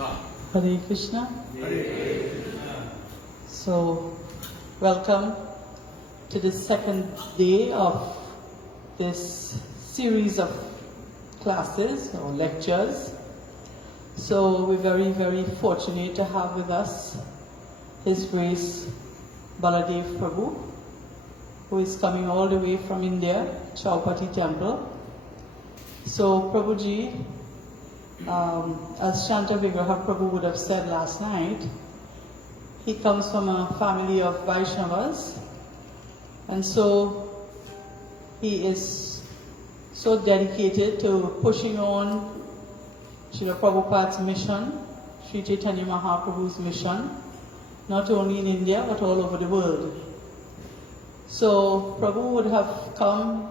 Hare Krishna. So, welcome to the second day of this series of classes or lectures. So, we're very, very fortunate to have with us His Grace Baladeva Prabhu, who is coming all the way from India, Chowpatty Temple. So, Prabhuji, as Shanta Vigraha Prabhu would have said last night, he comes from a family of Vaishnavas, and so he is so dedicated to pushing on Srila Prabhupada's mission, Sri Chaitanya Mahaprabhu's mission, not only in India but all over the world. So Prabhu would have come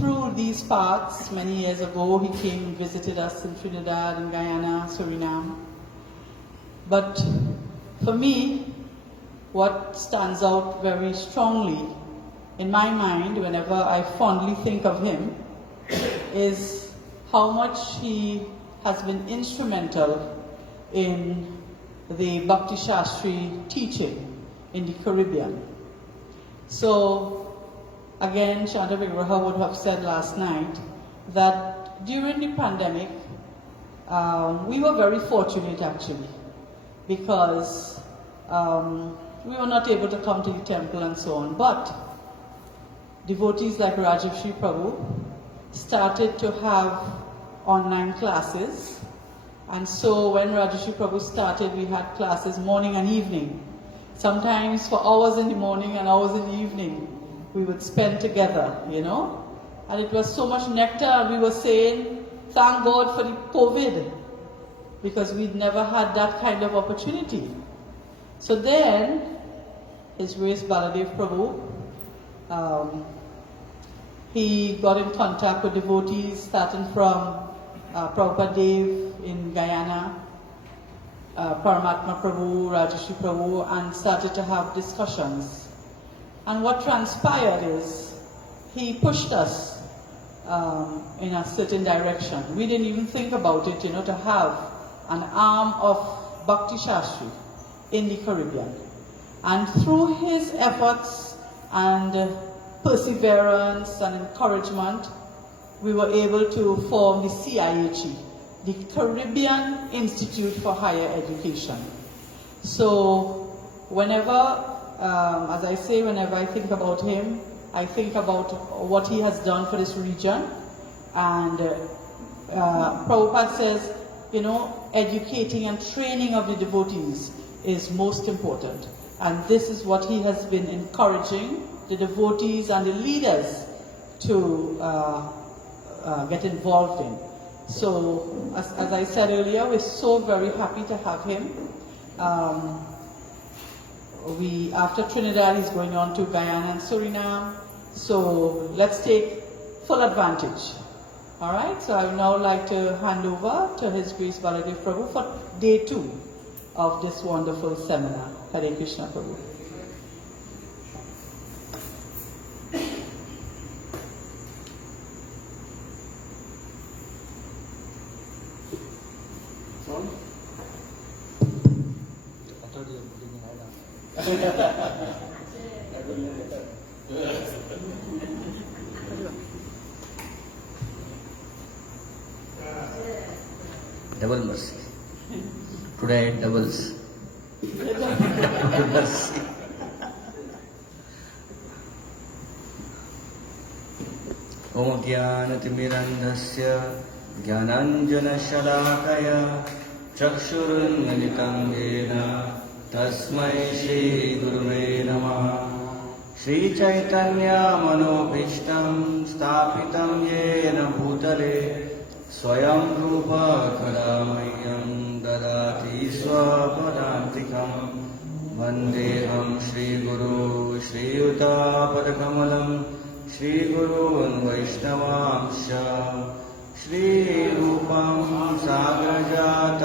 through these parts many years ago. He came and visited us in Trinidad and Guyana, Suriname. But for me, what stands out very strongly in my mind whenever I fondly think of him is how much he has been instrumental in the Bhakti Shastri teaching in the Caribbean. So, again, Shanta Vigraha would have said last night that during the pandemic, we were very fortunate actually, because we were not able to come to the temple and so on, but devotees like Rajiv Shri Prabhu started to have online classes, and so when Rajiv Shri Prabhu started, we had classes morning and evening, sometimes for hours in the morning and hours in the evening. We would spend together, you know, and it was so much nectar, and we were saying, thank God for the COVID, because we'd never had that kind of opportunity. So then, His Grace Baladeva Prabhu, he got in contact with devotees starting from Prabhupada Dev in Guyana, Paramatma Prabhu, Rajashri Prabhu, and started to have discussions. And what transpired is, he pushed us in a certain direction. We didn't even think about it, you know, to have an arm of Bhakti Shastri in the Caribbean. And through his efforts and perseverance and encouragement, we were able to form the CIHE, the Caribbean Institute for Higher Education. So whenever as I say, whenever I think about him, I think about what he has done for this region. And Prabhupada says, you know, educating and training of the devotees is most important. And this is what he has been encouraging the devotees and the leaders to get involved in. So, as I said earlier, we're so very happy to have him. After Trinidad, he's going on to Guyana and Suriname. So let's take full advantage. All right, so I would now like to hand over to His Grace Baladeva Prabhu for day 2 of this wonderful seminar. Hare Krishna Prabhu. Double mercy. Today doubles. Double mercy. Om Jnanatimirandhasya Jnananjanashalakaya Chakshurunmilitam Yena Tasmai Shri Guruve Namaha. Shri Chaitanya Manobhishtam Stapitam Yena Bhutale Swayam Rupa Kadamayam Dadati Swapadantikam Vandeham Shri Guru Shri Yuta Padakamalam Shri Gurun Vaishnavamsha Shri Rupam Sagrajatam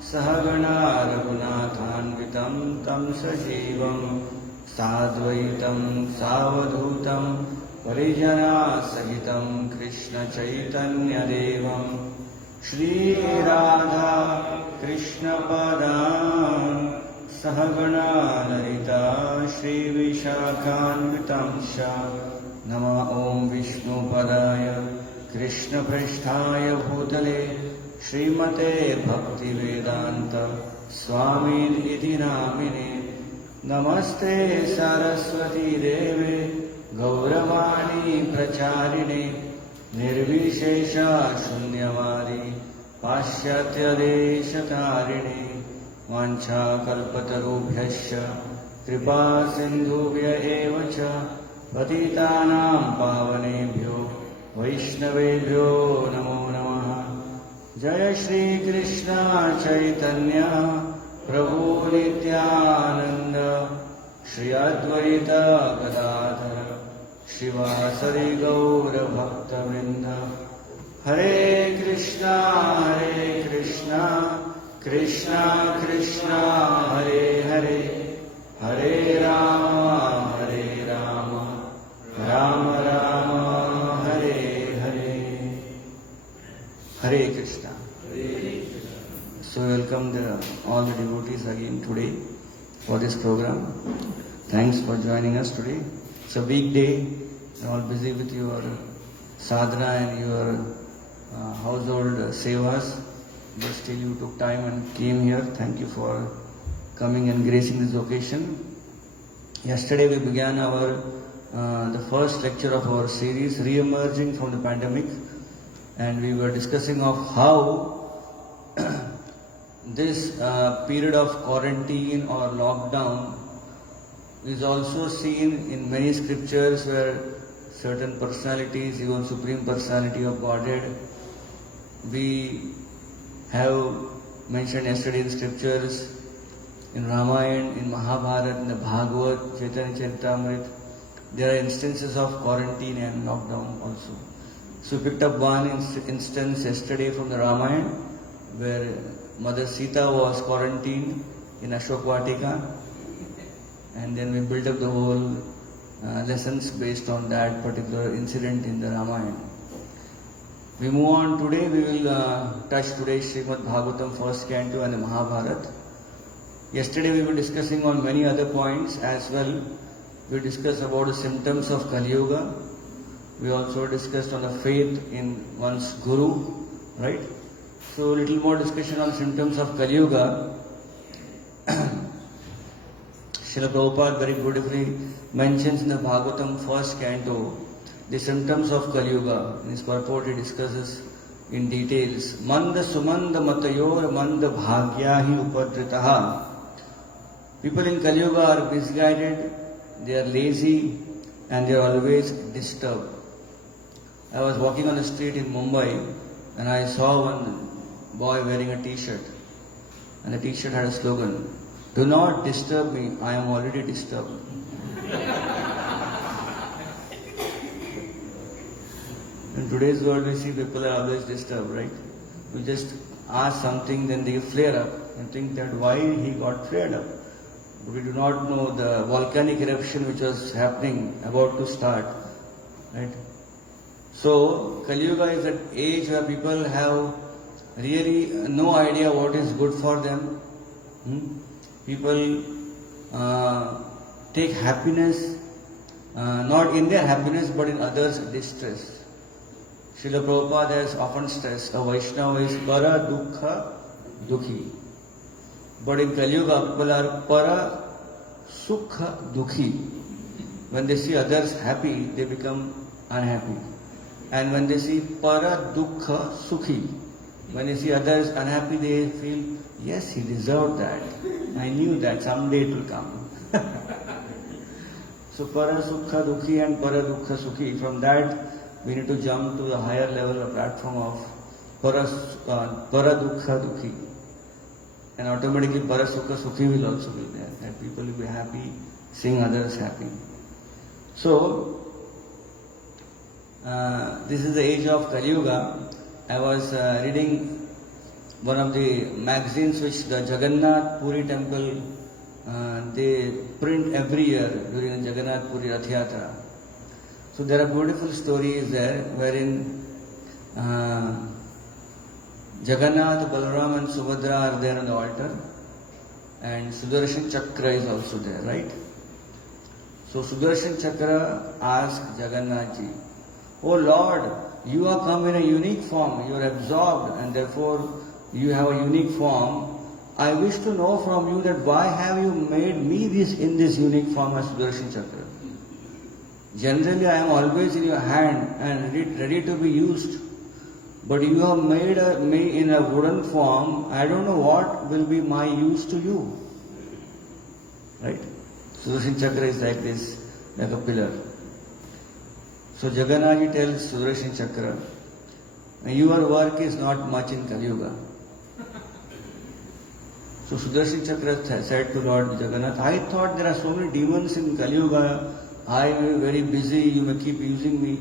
Sahagana Raghunathanvitam Tam Sajivam Sadvaitam Savadhutam Parijana Sahitam Krishna Chaitanya Devam Shri Radha Krishna Padam Sahagana Lalita Shri Vishakhanvitamsha Nama Om Vishnu Padaya Krishna Prishtaya Bhutale Srimate Bhakti Vedanta Swami Iti Namine Namaste Saraswati Deve Gauravani Pracharine Nirvishesha Shunyavadi Pashyatya Deshatarine Vancha Kalpatarubhyasya Kripa Sindhubhya Evacha Patitanam Pavanebhyo Vaishnavebhyo Namo Namaha Jaya Shri Krishna Chaitanya Prabhu Nityananda Shri Advaita Gadadhara Shivasari Gaura Bhakta Vrinda Hare Krishna Krishna Krishna Hare Hare Hare Rama Rama Rama Hare Hare Hare Krishna. So welcome all the devotees again today for this program. Thanks for joining us today. It's a weekday. You're all busy with your sadhana and your household sevas. But still you took time and came here. Thank you for coming and gracing this occasion. Yesterday we began our the first lecture of our series, Re-emerging from the Pandemic, and we were discussing of how this period of quarantine or lockdown is also seen in many scriptures where certain personalities, even Supreme Personality of Godhead, we have mentioned yesterday in scriptures, in Ramayana, in Mahabharata, in the Bhagavad, Chaitanya Charitamrita, there are instances of quarantine and lockdown also. So we picked up one instance yesterday from the Ramayana where Mother Sita was quarantined in Ashok Vatika, and then we built up the whole lessons based on that particular incident in the Ramayana. We move on today, we will touch today's Srimad Bhagavatam first canto and the Mahabharata. Yesterday we were discussing on many other points as well. We discussed about the symptoms of Kali Yuga. We also discussed on the faith in one's Guru, right? So little more discussion on symptoms of Kali Yuga. Srila Prabhupada very beautifully mentions in the Bhagavatam first canto the symptoms of Kali Yuga. In his purport he discusses in details. Manda sumanda matayor manda bhagyahi upadritaha. People in Kali Yuga are misguided, they are lazy, and they are always disturbed. I was walking on the street in Mumbai and I saw one boy wearing a t-shirt, and the t-shirt had a slogan, "Do not disturb me, I am already disturbed." In today's world we see people are always disturbed, right? We just ask something, then they flare up and think that why he got flared up. We do not know the volcanic eruption which was happening, about to start, right? So Kali Yuga is an age where people have really no idea what is good for them. People take happiness not in their happiness but in others' distress. Srila Prabhupada has often stressed a Vaishnava is para dukkha dukhi. But in Kali Yuga people are para sukha dukhi. When they see others happy, they become unhappy. And when they see para dukkha sukhi, when they see others unhappy, they feel, yes, he deserved that. I knew that someday it will come. So para sukha dukhi and para dukkha sukhi, from that we need to jump to the higher level or platform of para dukkha dukhi. And automatically para sukha sukhi will also be there, that people will be happy seeing others happy. So this is the age of Kali Yuga. I was reading one of the magazines which the Jagannath Puri temple they print every year during the Jagannath Puri Rath Yatra. So there are beautiful stories there wherein Jagannath, Balaram and Subhadra are there on the altar, and Sudarshan Chakra is also there, right? So Sudarshan Chakra asked Jagannath ji, "Oh Lord, you have come in a unique form, you are absorbed and therefore you have a unique form. I wish to know from you that why have you made me in this unique form as Sudarshan Chakra? Generally I am always in your hand and ready to be used. But you have made me in a wooden form. I don't know what will be my use to you." Right? Sudarshan Chakra is like this, like a pillar. So Jagannath tells Sudarshan Chakra, "Your work is not much in Kali Yuga." So Sudarshan Chakra said to Lord Jagannath, "I thought there are so many demons in Kali Yuga. I may be very busy, you may keep using me."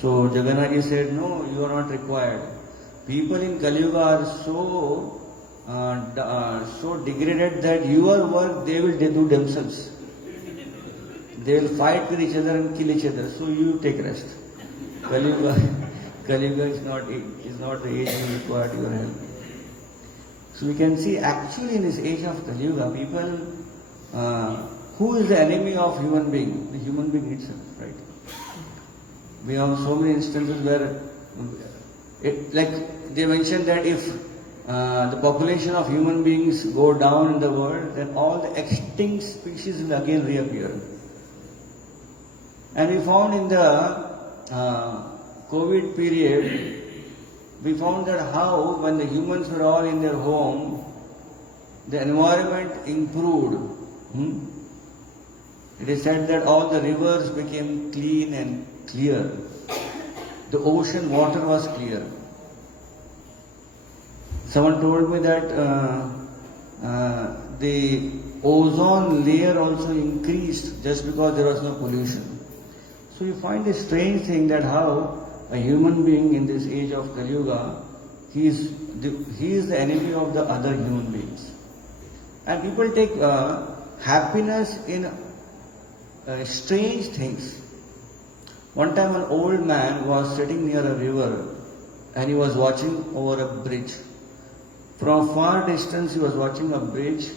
So Jagannath said, "No, you are not required. People in Kali Yuga are so degraded that your work they do themselves. They will fight with each other and kill each other. So you take rest. Kali Yuga is not the age you require your help." So we can see actually in this age of Kali Yuga, people, who is the enemy of human being? The human being itself, right? We have so many instances where, like they mentioned that if the population of human beings go down in the world, then all the extinct species will again reappear. And we found in the COVID period, we found that how when the humans were all in their home, the environment improved. It is said that all the rivers became clean and clear. The ocean water was clear. Someone told me that the ozone layer also increased just because there was no pollution. So you find a strange thing that how a human being in this age of Kali Yuga, he is the enemy of the other human beings. And people take happiness in strange things. One time an old man was sitting near a river and he was watching over a bridge. From far distance he was watching a bridge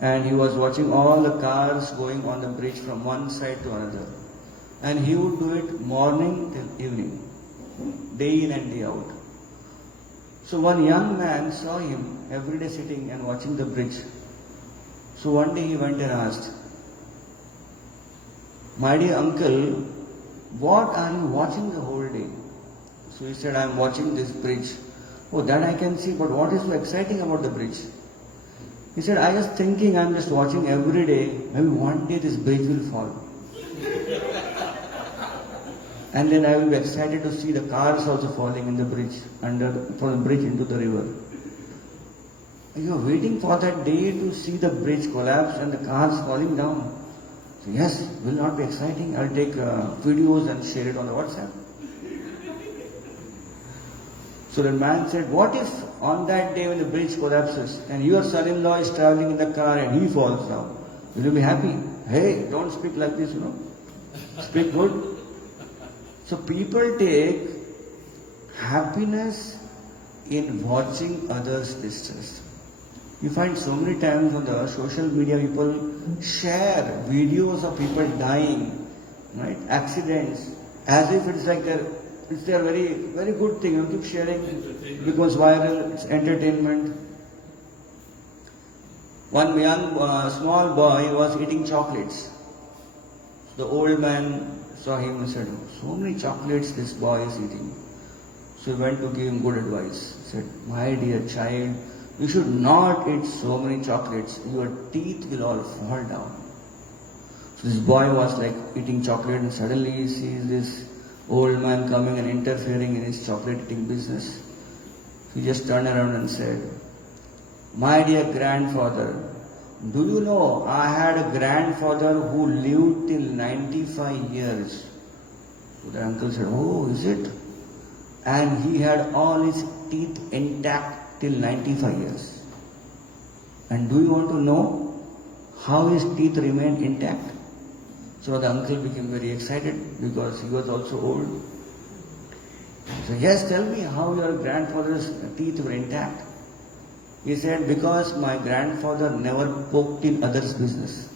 and he was watching all the cars going on the bridge from one side to another. And he would do it morning till evening, day in and day out. So one young man saw him every day sitting and watching the bridge. So one day he went and asked, "My dear uncle, what are you watching the whole day?" So he said, "I am watching this bridge." "Oh, that I can see, but what is so exciting about the bridge?" He said, "I was thinking, I am just watching every day, maybe one day this bridge will fall. And then I will be excited to see the cars also falling in the bridge, from the bridge into the river." You are waiting for that day to see the bridge collapse and the cars falling down. So yes, will not be exciting. I'll take videos and share it on the WhatsApp. So the man said, "What if on that day when the bridge collapses and your son-in-law is traveling in the car and he falls down? Will you be happy?" "Hey, don't speak like this, Speak good." So people take happiness in watching others' distress. You find so many times on the social media people share videos of people dying, right? Accidents, as if it's like it's their very, very good thing. You keep sharing because viral, it's entertainment. One young, small boy was eating chocolates. The old man saw him and said, "So many chocolates this boy is eating." So he went to give him good advice. He said, "My dear child, you should not eat so many chocolates. Your teeth will all fall down." So this boy was like eating chocolate and suddenly he sees this old man coming and interfering in his chocolate eating business. He just turned around and said, "My dear grandfather, do you know I had a grandfather who lived till 95 years. So the uncle said, "Oh, is it?" And he had all his teeth intact till 95 years. And do you want to know how his teeth remained intact? So the uncle became very excited because he was also old. So, yes, tell me how your grandfather's teeth were intact. He said, because my grandfather never poked in others' business.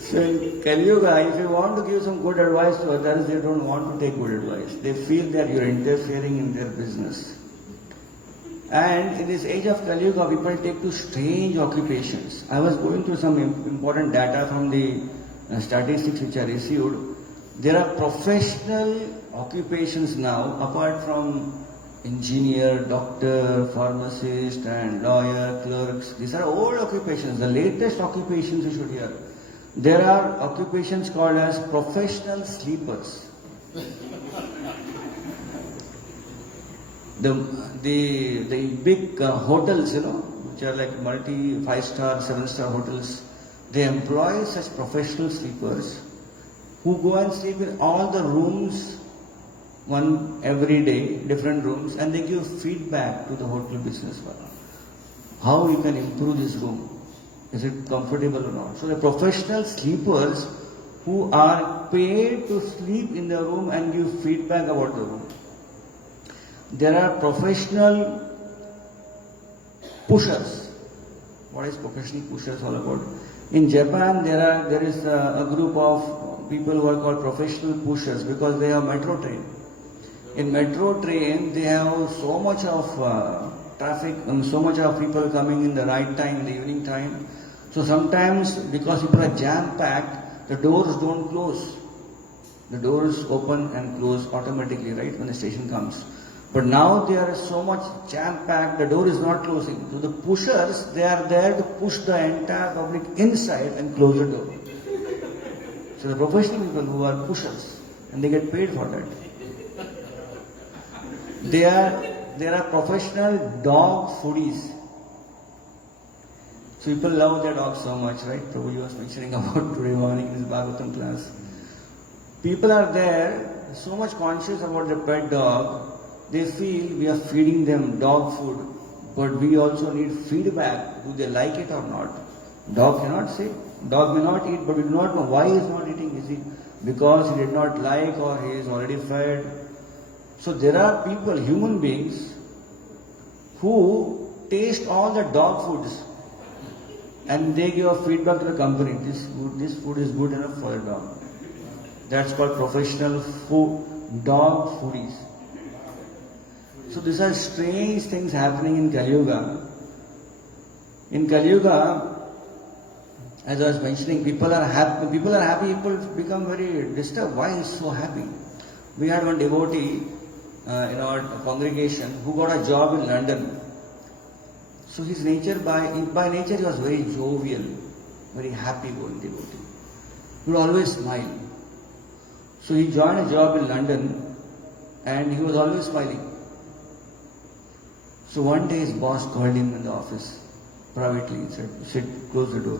So in Kali Yuga, if you want to give some good advice to others, they don't want to take good advice. They feel that you're interfering in their business. And in this age of Kali Yuga, people take to strange occupations. I was going through some important data from the statistics which I received. There are professional occupations now, apart from engineer, doctor, pharmacist, and lawyer, clerks. These are old occupations, the latest occupations you should hear. There are occupations called as professional sleepers. The big hotels, which are like multi 5-star, 7-star hotels, they employ such professional sleepers who go and sleep in all the rooms one every day, different rooms, and they give feedback to the hotel business. How you can improve this room? Is it comfortable or not? So the professional sleepers who are paid to sleep in the room and give feedback about the room. There are professional pushers. What is professional pushers all about? In Japan, there is a group of people who are called professional pushers because they have metro train. In metro train, they have so much of traffic and so much of people coming in the right time, in the evening time. So sometimes, because people are jam-packed, the doors don't close. The doors open and close automatically, right, when the station comes. But now they are so much jam-packed, the door is not closing. So the pushers, they are there to push the entire public inside and close the door. So the professional people who are pushers, and they get paid for that. There are professional dog foodies. So people love their dogs so much, right? Prabhuji was mentioning about today morning in his Bhagavatam class. People are there, so much conscious about their pet dog. They feel we are feeding them dog food, but we also need feedback. Do they like it or not? Dog cannot say. Dog may not eat, but we do not know why he is not eating. Is it because he did not like or he is already fed? So there are people, human beings, who taste all the dog foods and they give a feedback to the company. This food is good enough for a dog. That's called professional dog foodies. So these are strange things happening in Kali Yuga. In Kali Yuga, as I was mentioning, people are happy, people become very disturbed. Why is so happy? We had one devotee in our congregation who got a job in London. So his nature, by nature, he was very jovial, very happy-going devotee. He would always smile. So he joined a job in London and he was always smiling. So one day his boss called him in the office privately and said, "Sit, close the door."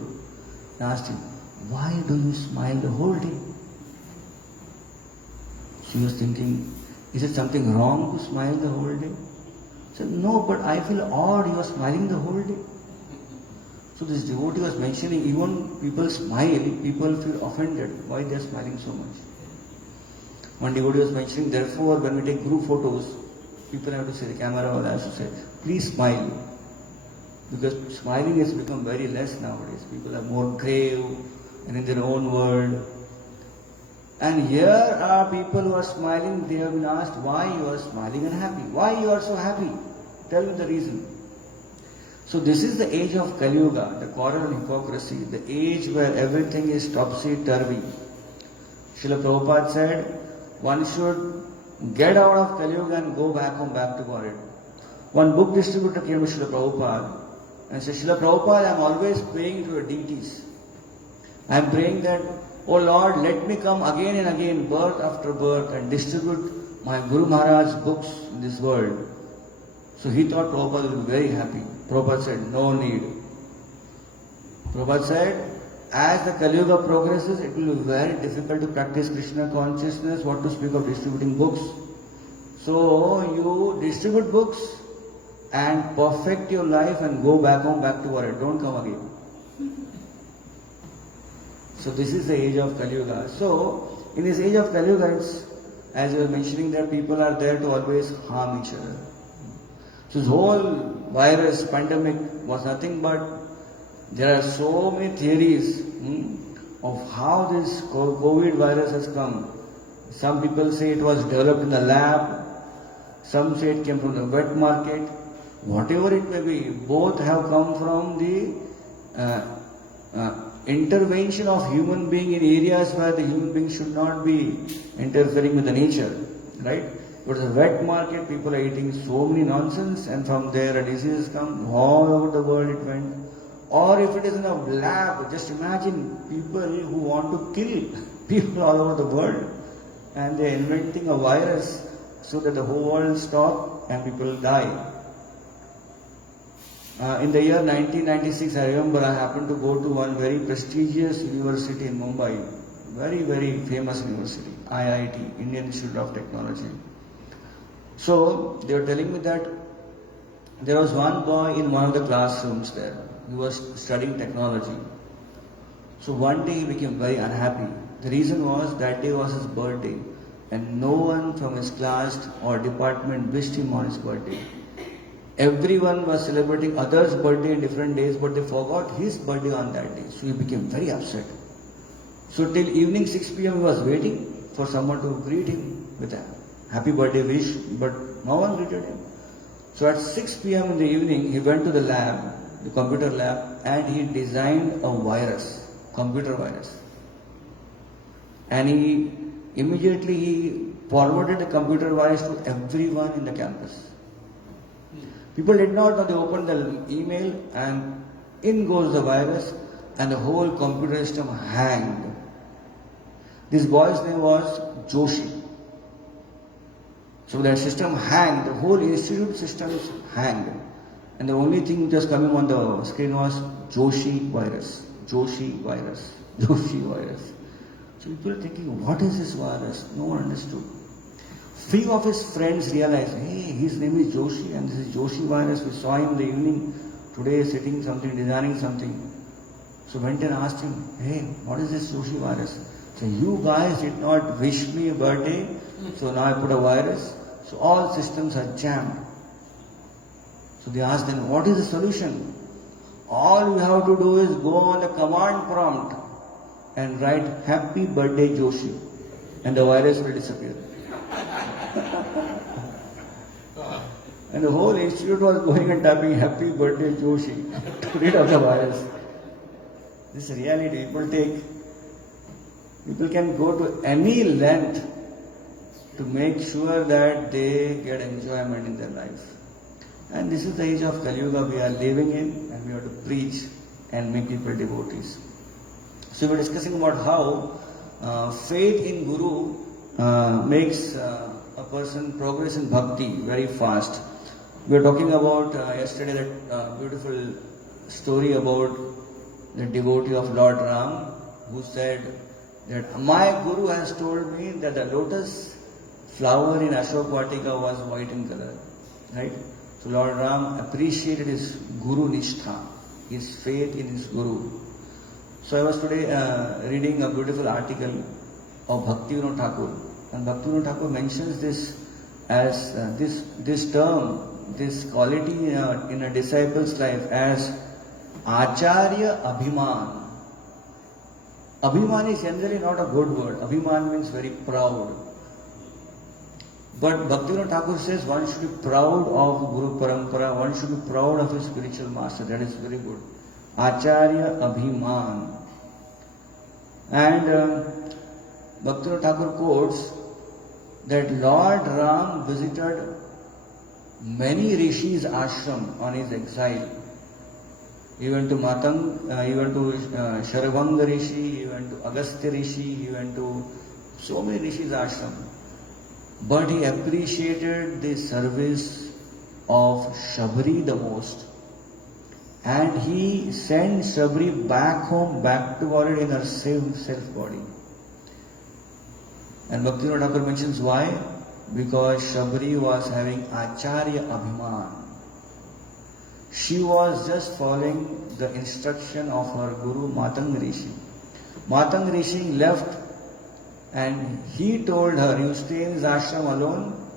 I asked him, "Why do you smile the whole day?" She was thinking, is it something wrong to smile the whole day? He said, "No, but I feel odd, you are smiling the whole day." So this devotee was mentioning, even people smile, people feel offended. Why they are smiling so much? One devotee was mentioning, therefore, when we take group photos, people have to say, the camera has to say, "Please smile." Because smiling has become very less nowadays. People are more grave and in their own world. And here are people who are smiling. They have been asked why you are smiling and happy. Why you are so happy? Tell me the reason. So this is the age of Kali Yuga, the quarrel and hypocrisy, the age where everything is topsy-turvy. Srila Prabhupada said, one should get out of Kali Yuga and go back home, back to God. One book distributor came to Srila Prabhupada and said, "Srila Prabhupada, I am always praying to your deities. I am praying that, oh Lord, let me come again and again, birth after birth, and distribute my Guru Maharaj's books in this world." So he thought Prabhupada would be very happy. Prabhupada said, "No need." Prabhupada said, as the Kali Yuga progresses, it will be very difficult to practice Krishna consciousness, what to speak of distributing books. So you distribute books and perfect your life and go back home, back to world. Don't come again. So this is the age of Kali Yuga. So in this age of Kali Yuga, it's, as you were mentioning, that people are there to always harm each other. So this whole virus pandemic was nothing but there are so many theories of how this COVID virus has come. Some people say it was developed in the lab, some say it came from the wet market. Whatever it may be, both have come from the intervention of human being in areas where the human being should not be interfering with the nature, right? But the wet market, people are eating so many nonsense, and from there a disease come all over the world it went. Or if it is in a lab, just imagine people who want to kill people all over the world, and they are inventing a virus so that the whole world stop and people die. In the year 1996, I remember I happened to go to one very prestigious university in Mumbai, very, very famous university, IIT, Indian Institute of Technology. So they were telling me that there was one boy in one of the classrooms there. He was studying technology. So one day he became very unhappy. The reason was that day was his birthday, and no one from his class or department wished him on his birthday. Everyone was celebrating others' birthday in different days, but they forgot his birthday on that day. So he became very upset. So till evening 6 p.m. he was waiting for someone to greet him with a happy birthday wish, but no one greeted him. So at 6 p.m. in the evening, he went to the lab, the computer lab, and he designed a virus, computer virus. And he immediately forwarded the computer virus to everyone in the campus. People did not know, they opened the email and in goes the virus and the whole computer system hanged. This boy's name was Joshi. So that system hanged, the whole institute systems hanged. And the only thing which was coming on the screen was Joshi virus, Joshi virus, Joshi virus. So people were thinking, what is this virus? No one understood. Few of his friends realized, hey, his name is Joshi and this is Joshi virus. We saw him in the evening, today sitting something, designing something. So went and asked him, hey, what is this Joshi virus? So you guys did not wish me a birthday, so now I put a virus. So all systems are jammed. So they asked them, what is the solution? All you have to do is go on the command prompt and write happy birthday Joshi and the virus will disappear. And the whole institute was going and typing happy birthday Joshi to rid of the virus. This is reality. People can go to any length to make sure that they get enjoyment in their life. And this is the age of Kali Yuga we are living in, and we have to preach and make people devotees. So we are discussing about how faith in Guru makes a person progress in bhakti very fast. We were talking about yesterday that beautiful story about the devotee of Lord Ram who said that my Guru has told me that the lotus flower in Ashok Vatika was white in color. Right? So Lord Ram appreciated his Guru Nishtha, his faith in his Guru. So I was today reading a beautiful article of Bhaktivinoda Thakur. And Bhaktivinoda Thakur mentions this as this term, this quality in a disciple's life as Acharya Abhiman. Abhiman is generally not a good word. Abhiman means very proud. But Bhaktivinoda Thakur says one should be proud of Guru Parampara, one should be proud of his spiritual master. That is very good. Acharya Abhiman. And Bhaktivinoda Thakur quotes that Lord Ram visited many rishis' ashram on his exile. He went to Matang, he went to Sharavanga Rishi, he went to Agastya Rishi, he went to so many rishis' ashram. But he appreciated the service of Shabri the most. And he sent Shabri back home, back to already in her same self-body. And Bhaktivinoda Thakur mentions why? Because Shabri was having Acharya Abhiman. She was just following the instruction of her Guru Matang Rishi. Matang Rishi left and he told her, you stay in this ashram alone.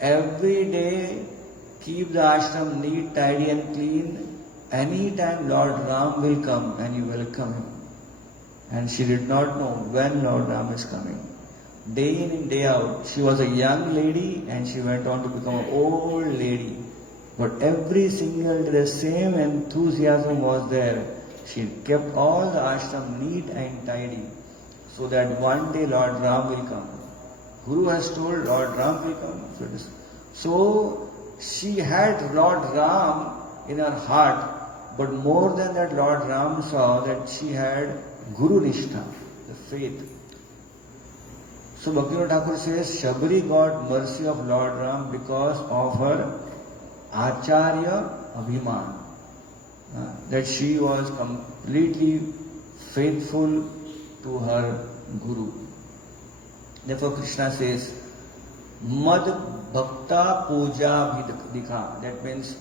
Every day keep the ashram neat, tidy and clean. Anytime Lord Ram will come and you welcome him. And she did not know when Lord Ram is coming. Day in and day out, she was a young lady and she went on to become an old lady. But every single day the same enthusiasm was there. She kept all the ashram neat and tidy so that one day Lord Ram will come. Guru has told Lord Ram will come. So she had Lord Ram in her heart, but more than that Lord Ram saw that she had Guru Nishtha, the faith. So Bhaktivinoda Thakur says, Shabri got mercy of Lord Ram because of her Acharya Abhiman. That she was completely faithful to her Guru. Therefore Krishna says, Mad Bhakta Puja Bhidikha. That means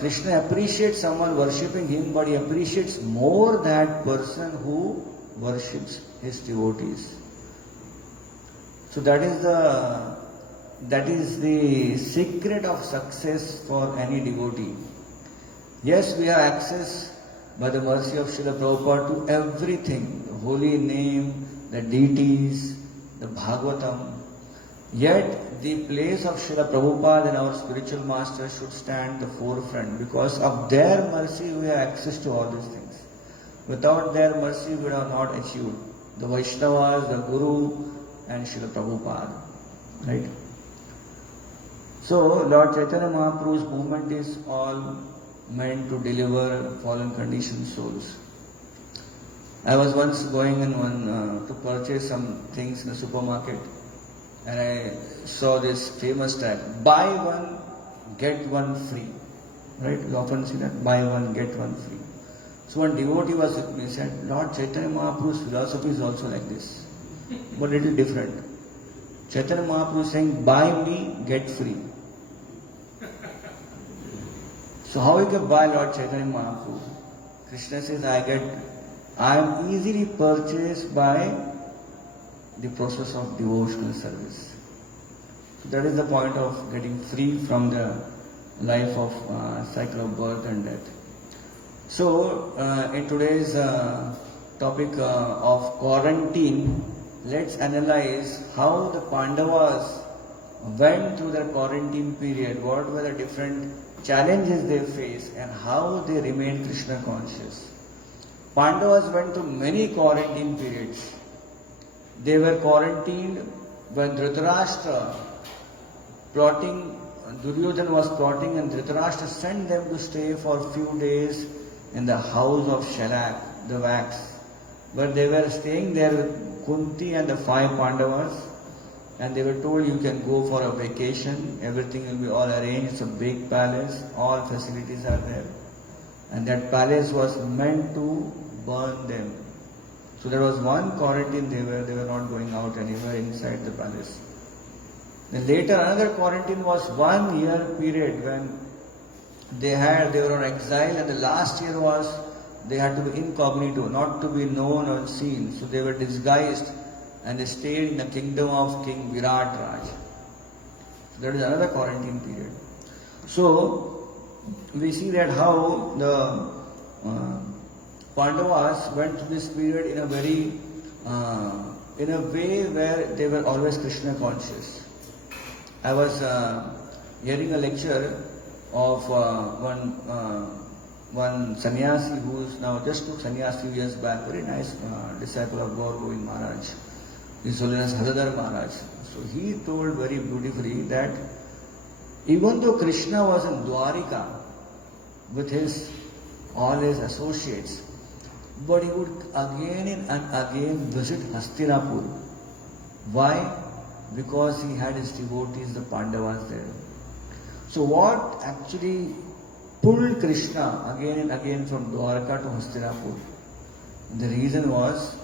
Krishna appreciates someone worshipping him, but he appreciates more that person who worships his devotees. So that is the secret of success for any devotee. Yes, we have access by the mercy of Srila Prabhupada to everything, the holy name, the deities, the Bhagavatam. Yet the place of Srila Prabhupada and our spiritual masters should stand the forefront because of their mercy we have access to all these things. Without their mercy we would have not achieved the Vaishnavas, the Guru and Srila Prabhupada. Right? So Lord Chaitanya Mahaprabhu's movement is all meant to deliver fallen conditioned souls. I was once going in to purchase some things in a supermarket and I saw this famous tag, buy one, get one free. Right? You often see that, buy one, get one free. So one devotee was with me and said, Lord Chaitanya Mahaprabhu's philosophy is also like this, but little different. Chaitanya Mahaprabhu is saying, buy me, get free. So how we can buy Lord Chaitanya Mahaprabhu? Krishna says, I am easily purchased by the process of devotional service. So that is the point of getting free from the life of cycle of birth and death. So in today's topic of quarantine, let's analyze how the Pandavas went through their quarantine period, what were the different challenges they faced and how they remained Krishna conscious. Pandavas went through many quarantine periods. They were quarantined when Dhritarashtra Duryodhana was plotting and Dhritarashtra sent them to stay for a few days in the house of Shalak, the wax. But they were staying there with Kunti and the 5 Pandavas and they were told you can go for a vacation, everything will be all arranged, it's a big palace, all facilities are there. And that palace was meant to burn them. So there was one quarantine they were not going out anywhere inside the palace. Then later another quarantine was 1 year period when they were on exile and the last year was they had to be incognito, not to be known or seen. So they were disguised and they stayed in the kingdom of King Virat Raj. So that is another quarantine period. So we see that how the Pandavas went through this period in a very, in a way where they were always Krishna conscious. I was hearing a lecture of one sannyasi who is now just took sannyas few years back, very nice disciple of Gaur Govind Maharaj. His Holiness Hadadar Maharaj. So he told very beautifully that even though Krishna was in Dwarika with all his associates, but he would again and again visit Hastinapur. Why? Because he had his devotees, the Pandavas there. So what actually pulled Krishna again and again from Dwarka to Hastinapur? The reason was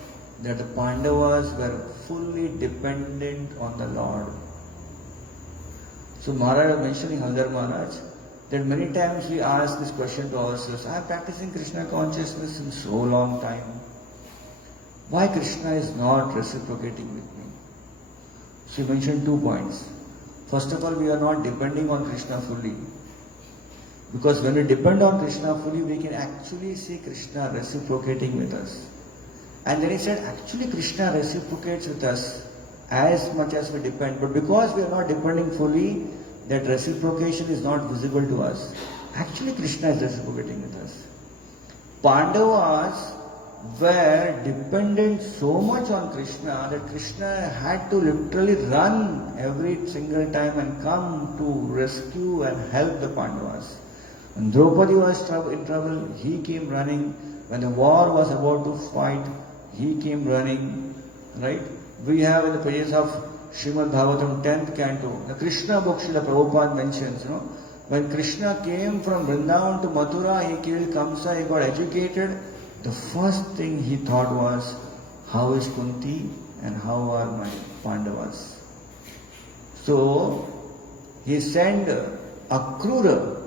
that the Pandavas were fully dependent on the Lord. So Maharaj was mentioning Hadadar Maharaj that many times we ask this question to ourselves, I am practicing Krishna consciousness in so long time. Why Krishna is not reciprocating with me? So you mentioned 2 points. First of all, we are not depending on Krishna fully. Because when we depend on Krishna fully, we can actually see Krishna reciprocating with us. And then he said, actually Krishna reciprocates with us as much as we depend. But because we are not depending fully, that reciprocation is not visible to us. Actually Krishna is reciprocating with us. Pandavas were dependent so much on Krishna that Krishna had to literally run every single time and come to rescue and help the Pandavas. When Draupadi was in trouble, he came running. When the war was about to fight, he came running. Right? We have in the pages of Srimad Bhagavatam 10th canto, the Krishna book Srila Prabhupada mentions, when Krishna came from Vrindavan to Mathura, he killed Kamsa, he got educated. The first thing he thought was, how is Kunti and how are my Pandavas? So, he sent Akrura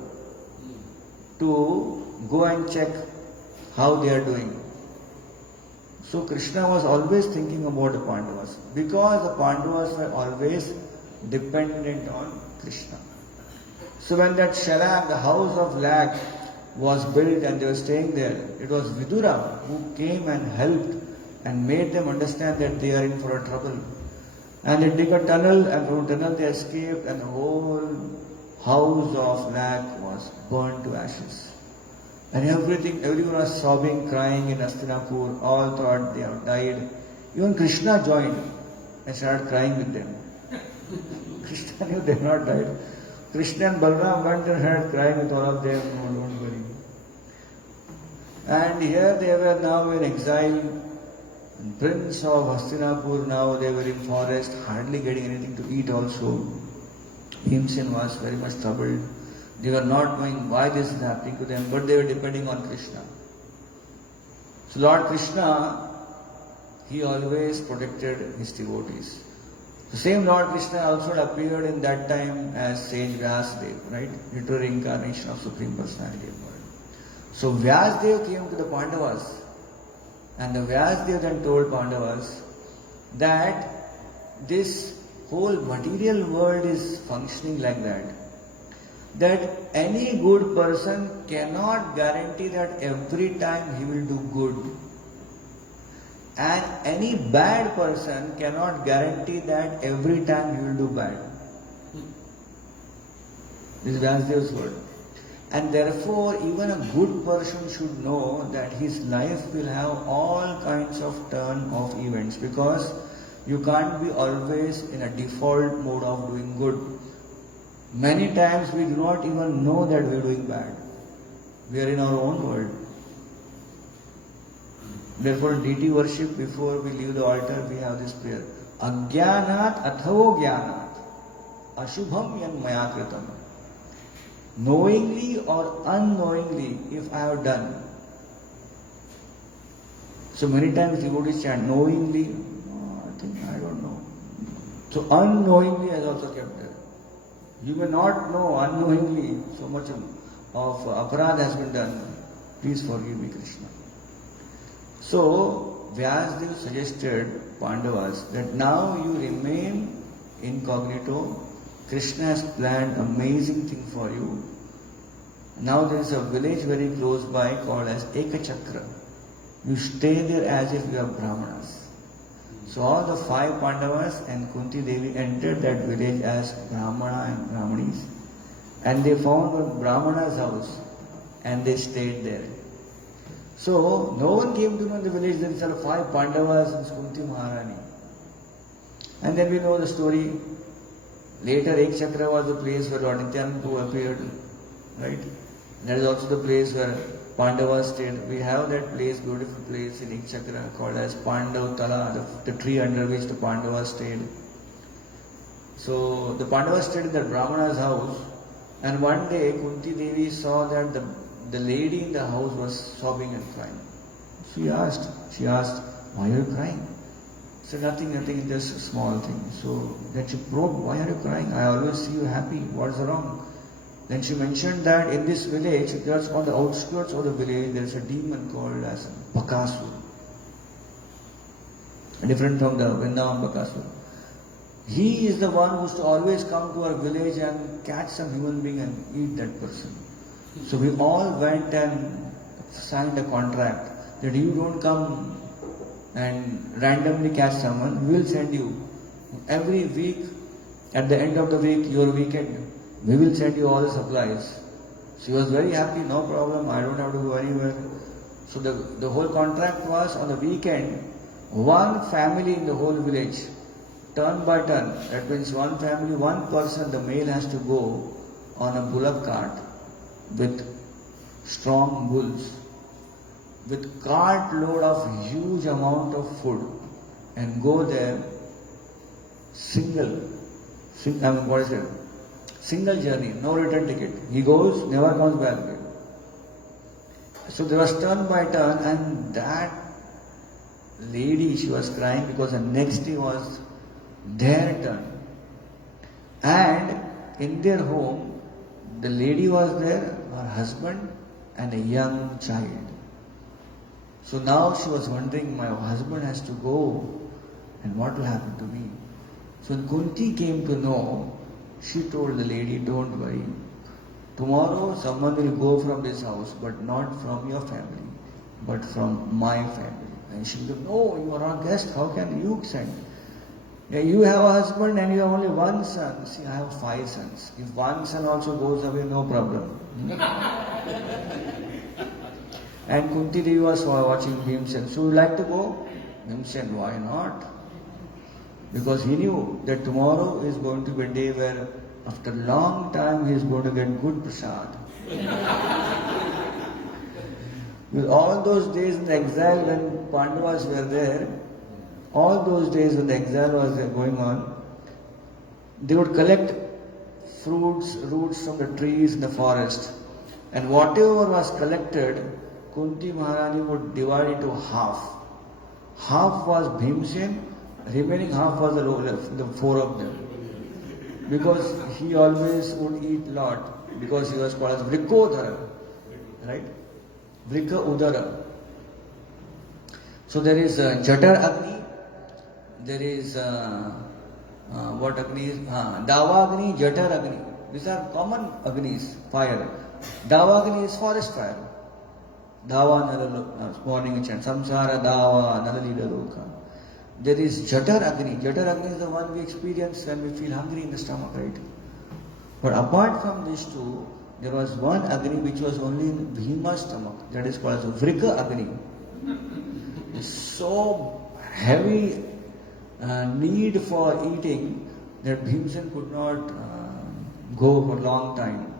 to go and check how they are doing. So Krishna was always thinking about the Pandavas because the Pandavas were always dependent on Krishna. So when that Shalak, the house of lac, was built and they were staying there, it was Vidura who came and helped and made them understand that they are in for a trouble. And they dig a tunnel, and from the tunnel they escaped, and the whole house of lac was burned to ashes. And everyone was sobbing, crying in Hastinapur, all thought they have died. Even Krishna joined and started crying with them. Krishna knew they had not died. Krishna and Balaram went and started crying with all of them, no, don't worry. And here they were now in exile. Prince of Hastinapur, now they were in forest, hardly getting anything to eat also. Bhimsen was very much troubled. They were not knowing why this is happening to them, but they were depending on Krishna. So Lord Krishna, he always protected his devotees. The same Lord Krishna also appeared in that time as sage Vyasadeva, right? Literary incarnation of Supreme Personality of God. So Vyasadeva came to the Pandavas, and the Vyasadeva then told Pandavas that this whole material world is functioning like that any good person cannot guarantee that every time he will do good, and any bad person cannot guarantee that every time he will do bad. This is Vyasadeva's word. And therefore, even a good person should know that his life will have all kinds of turn of events, because you can't be always in a default mode of doing good. Many times we do not even know that we are doing bad. We are in our own world. Therefore, in deity worship, before we leave the altar, we have this prayer. Ajnanat athavo jnanat ashubham yan maya kritam. Knowingly or unknowingly, if I have done. So many times devotees chant, knowingly, I don't know. So unknowingly has also kept there. You may not know unknowingly so much of aparad has been done. Please forgive me, Krishna. So Vyasadeva suggested Pandavas that now you remain incognito. Krishna has planned amazing thing for you. Now there is a village very close by called as Ekachakra. You stay there as if you are Brahmanas. So all the 5 Pandavas and Kunti Devi entered that village as Brahmana and Brahmanis, and they found one Brahmana's house and they stayed there. So no one came to know in the village that there are 5 Pandavas and Kunti Maharani. And then we know the story. Later Ekchakra was the place where Lord Nityananda appeared, right? That is also the place where Pandavas stayed. We have that place, beautiful place in Ekchakra called as Pandav Tala, the tree under which the Pandavas stayed. So the Pandavas stayed in that Brahmana's house, and one day Kunti Devi saw that the lady in the house was sobbing and crying. She asked, why are you crying? She said, nothing, just a small thing. So then she probed, why are you crying? I always see you happy. What's wrong? Then she mentioned that in this village, just on the outskirts of the village, there is a demon called as Bakasur. Different from the Vrindavan Bakasur. He is the one who used to always come to our village and catch some human being and eat that person. So we all went and signed a contract that you don't come and randomly catch someone, we will send you every week, at the end of the week, your weekend, we will send you all the supplies. She was very happy, no problem, I don't have to go anywhere. So the whole contract was on the weekend, one family in the whole village, turn by turn, that means one family, one person, the male has to go on a bullock cart with strong bulls, with cart load of huge amount of food, and go there single journey, no return ticket. He goes, never comes back again. So there was turn by turn, and that lady, she was crying because the next day was their turn. And in their home, the lady was there, her husband and a young child. So now she was wondering, my husband has to go, and what will happen to me? So when Kunti came to know, she told the lady, don't worry. Tomorrow someone will go from this house, but not from your family, but from my family. And she said, no, you are our guest, how can you send? Yeah, you have a husband and you have only one son. See, I have 5 sons. If one son also goes away, no problem. And Kunti Devi was watching Bhimsen. So, would you like to go? Bhimsen, why not? Because he knew that tomorrow is going to be a day where after a long time he is going to get good prasad. With all those days in the exile when Pandavas were there, all those days when the exile was going on, they would collect fruits, roots from the trees in the forest. And whatever was collected, Kunti Maharani would divide into half. Half was Bhimsen, remaining half was the 4 of them. Because he always would eat lot, because he was called as Vrikodhara, right? Vrika Udara. So there is Jatar Agni, there is what Agni is? Dava Agni, Jatar Agni. These are common Agnis, fire. Dava Agni is forest fire. Dava Nala, morning chant. Samsara Dava Nala Loka. There is Jatar Agni. Jatar Agni is the one we experience when we feel hungry in the stomach, right? But apart from these two, there was one Agni which was only in Bhima's stomach. That is called as Vrika Agni. So heavy need for eating that Bhimsen could not go for a long time.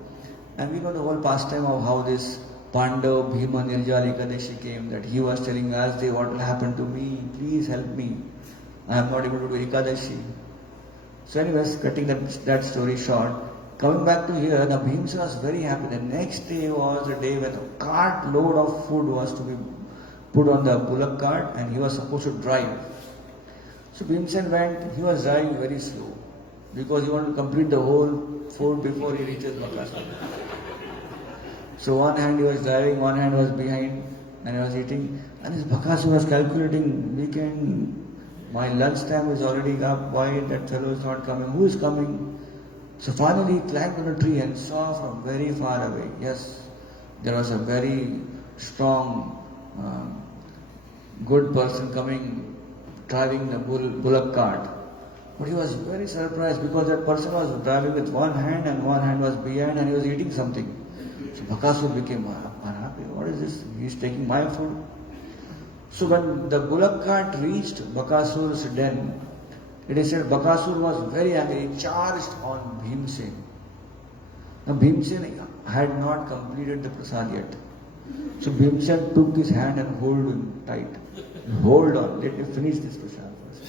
And we know the whole pastime of how this Pandav, Bhima, Nirjala Ekadashi came, that he was telling us, what will happen to me? Please help me. I am not able to do Ekadashi. So anyways, cutting that story short, coming back to here, the Bhimsen was very happy. The next day was the day when a cart load of food was to be put on the bullock cart and he was supposed to drive. So Bhimsen went, he was driving very slow because he wanted to complete the whole food before he reaches Bakasur. So one hand he was driving, one hand was behind and he was eating. And his Bakasur was calculating, my lunch time is already up, why that fellow is not coming, who is coming? So finally he climbed on a tree and saw from very far away, yes, there was a very strong, good person coming, driving the bullock cart. But he was very surprised because that person was driving with one hand and one hand was behind and he was eating something. So Bakasur became unhappy. What is this? He is taking my food. So when the bullock cart reached Bakasur's den, it is said Bakasur was very angry. He charged on Bhimsen. Now Bhimsen had not completed the prasad yet. So Bhimsen took his hand and held him tight. Hold on, let me finish this prasad first.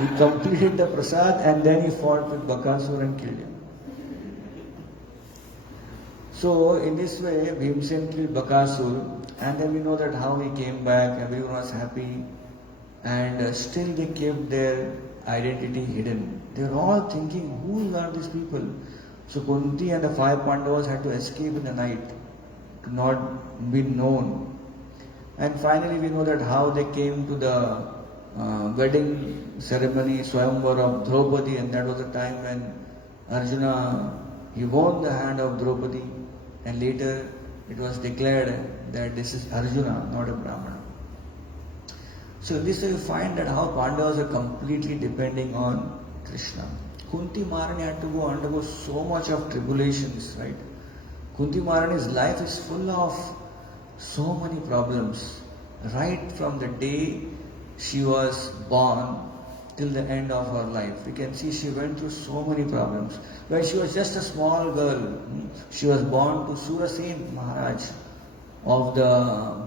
He completed the prasad and then he fought with Bakasur and killed him. So in this way, Bhimsen killed Bakasur, and then we know that how he came back, everyone was happy, and still they kept their identity hidden. They were all thinking, who are these people? So Kunti and the 5 Pandavas had to escape in the night to not be known. And finally we know that how they came to the wedding ceremony, Swayamvar of Draupadi, and that was the time when Arjuna, he won the hand of Draupadi, and later it was declared that this is Arjuna, not a Brahmana. So this way you find that how Pandavas are completely depending on Krishna. Kunti Maharani had to undergo so much of tribulations, right? Kunti Maharani's life is full of so many problems. Right from the day she was born till the end of her life. We can see she went through so many problems. When she was just a small girl, she was born to Surasen Maharaj of the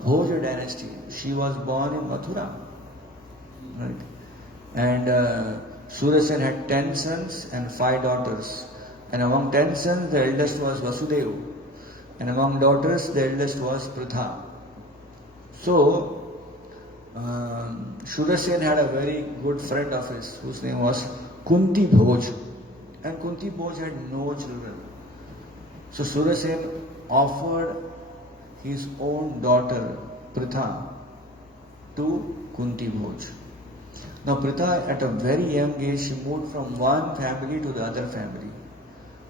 Bhoja dynasty. She was born in Mathura. Right? And Surasen had 10 sons and 5 daughters. And among 10 sons, the eldest was Vasudeva. And among daughters, the eldest was Pritha. So, Surasen had a very good friend of his whose name was Kunti Bhoj. And Kunti Bhoj had no children. So Surasen offered his own daughter Pritha to Kunti Bhoj. Now Pritha at a very young age, she moved from one family to the other family.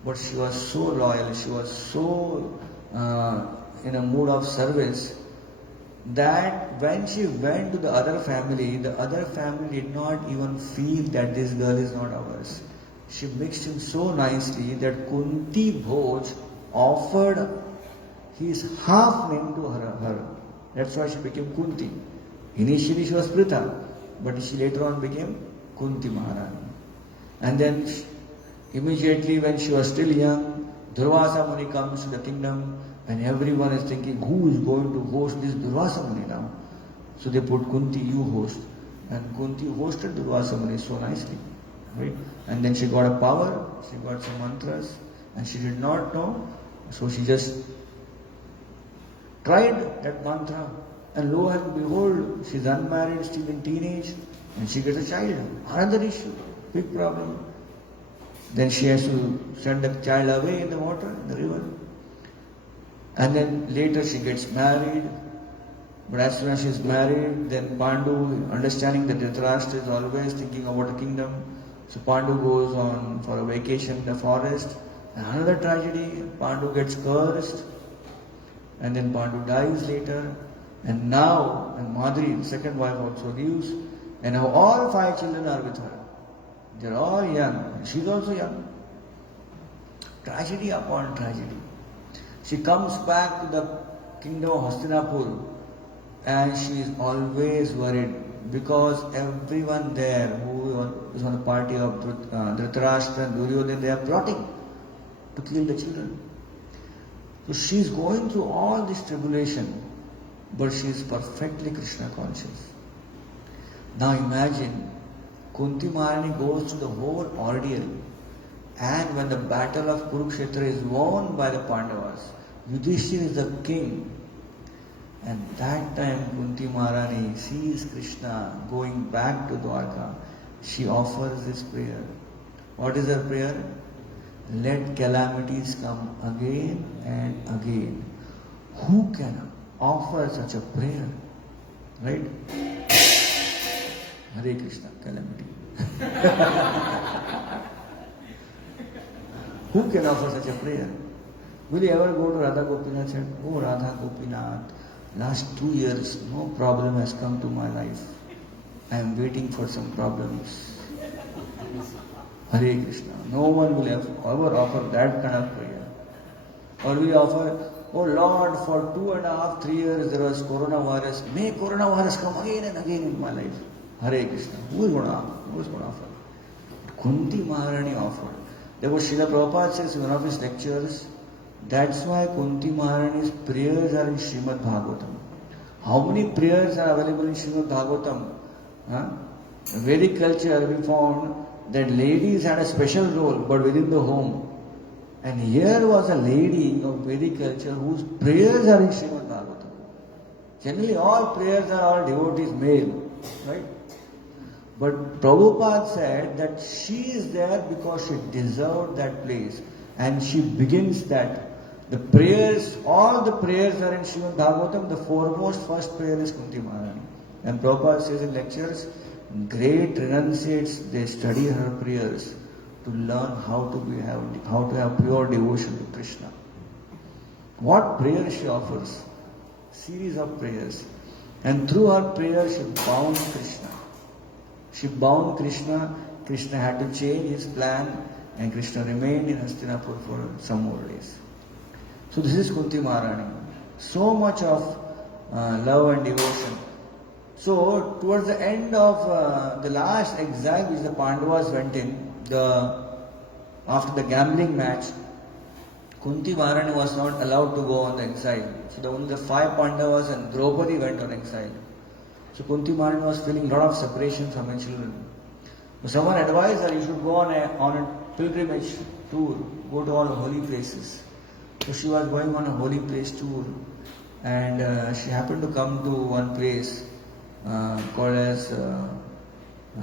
But she was so loyal, she was so in a mood of service, that when she went to the other family did not even feel that this girl is not ours. She mixed in so nicely that Kunti Bhoj offered his half name to her. That's why she became Kunti. Initially she was Pritha, but she later on became Kunti Maharani. And then immediately when she was still young, Durvasa Muni comes to the kingdom, and everyone is thinking, who is going to host this Durvasa Muni now? So they put Kunti, you host. And Kunti hosted Durvasa Muni so nicely. Right? And then she got a power, she got some mantras, and she did not know. So she just tried that mantra. And lo and behold, she's unmarried, still in teenage, and she gets a child. Another issue, big problem. Then she has to send the child away in the water, in the river. And then later she gets married. But as soon as she is married, then Pandu, understanding that Dhritarashtra is always thinking about the kingdom, so Pandu goes on for a vacation in the forest. And another tragedy, Pandu gets cursed. And then Pandu dies later. And now, and Madri, the second wife, also leaves. And now all 5 children are with her. They are all young. She is also young. Tragedy upon tragedy. She comes back to the kingdom of Hastinapur, and she is always worried because everyone there who is on the party of Dhritarashtra and Duryodhana, they are plotting to kill the children. So she is going through all this tribulation, but she is perfectly Krishna conscious. Now imagine, Kunti Maharani goes through the whole ordeal, and when the battle of Kurukshetra is won by the Pandavas, Yudhishthira is the king. And that time Kunti Maharani sees Krishna going back to Dwarka. She offers this prayer. What is her prayer? Let calamities come again and again. Who can offer such a prayer? Right? Hare Krishna, calamity. Who can offer such a prayer? Will you ever go to Radha Gopinath and say, oh Radha Gopinath, last 2 years no problem has come to my life. I am waiting for some problems. Hare Krishna. No one will ever offer that kind of prayer. Or we offer, oh Lord, for 2.5, 3 years there was coronavirus. May coronavirus come again and again in my life. Hare Krishna. Who is going to offer? Kunti Maharani offered. Therefore, Srila Prabhupada says in one of his lectures, that's why Kunti Maharani's prayers are in Srimad Bhagavatam. How many prayers are available in Srimad Bhagavatam? In Vedic culture, we found that ladies had a special role, but within the home. And here was a lady of Vedic culture whose prayers are in Srimad Bhagavatam. Generally, all prayers are all devotees male, right? But Prabhupada said that she is there because she deserved that place. And she begins that. The prayers, all the prayers are in Srimad Bhagavatam. The foremost first prayer is Kunti Maharani. And Prabhupada says in lectures, great renunciates, they study her prayers to learn how to have pure devotion to Krishna. What prayer she offers? Series of prayers. And through her prayer she bound Krishna. She bound Krishna. Krishna had to change his plan and Krishna remained in Hastinapur for some more days. So this is Kunti Maharani. So much of love and devotion. So towards the end of the last exile which the Pandavas went in, after the gambling match, Kunti Maharani was not allowed to go on the exile. So only the 5 Pandavas and Draupadi went on exile. So Kunti Maharani was feeling a lot of separation from her children. So someone advised her, you should go on a pilgrimage tour, go to all the holy places. So she was going on a holy place tour, and she happened to come to one place called as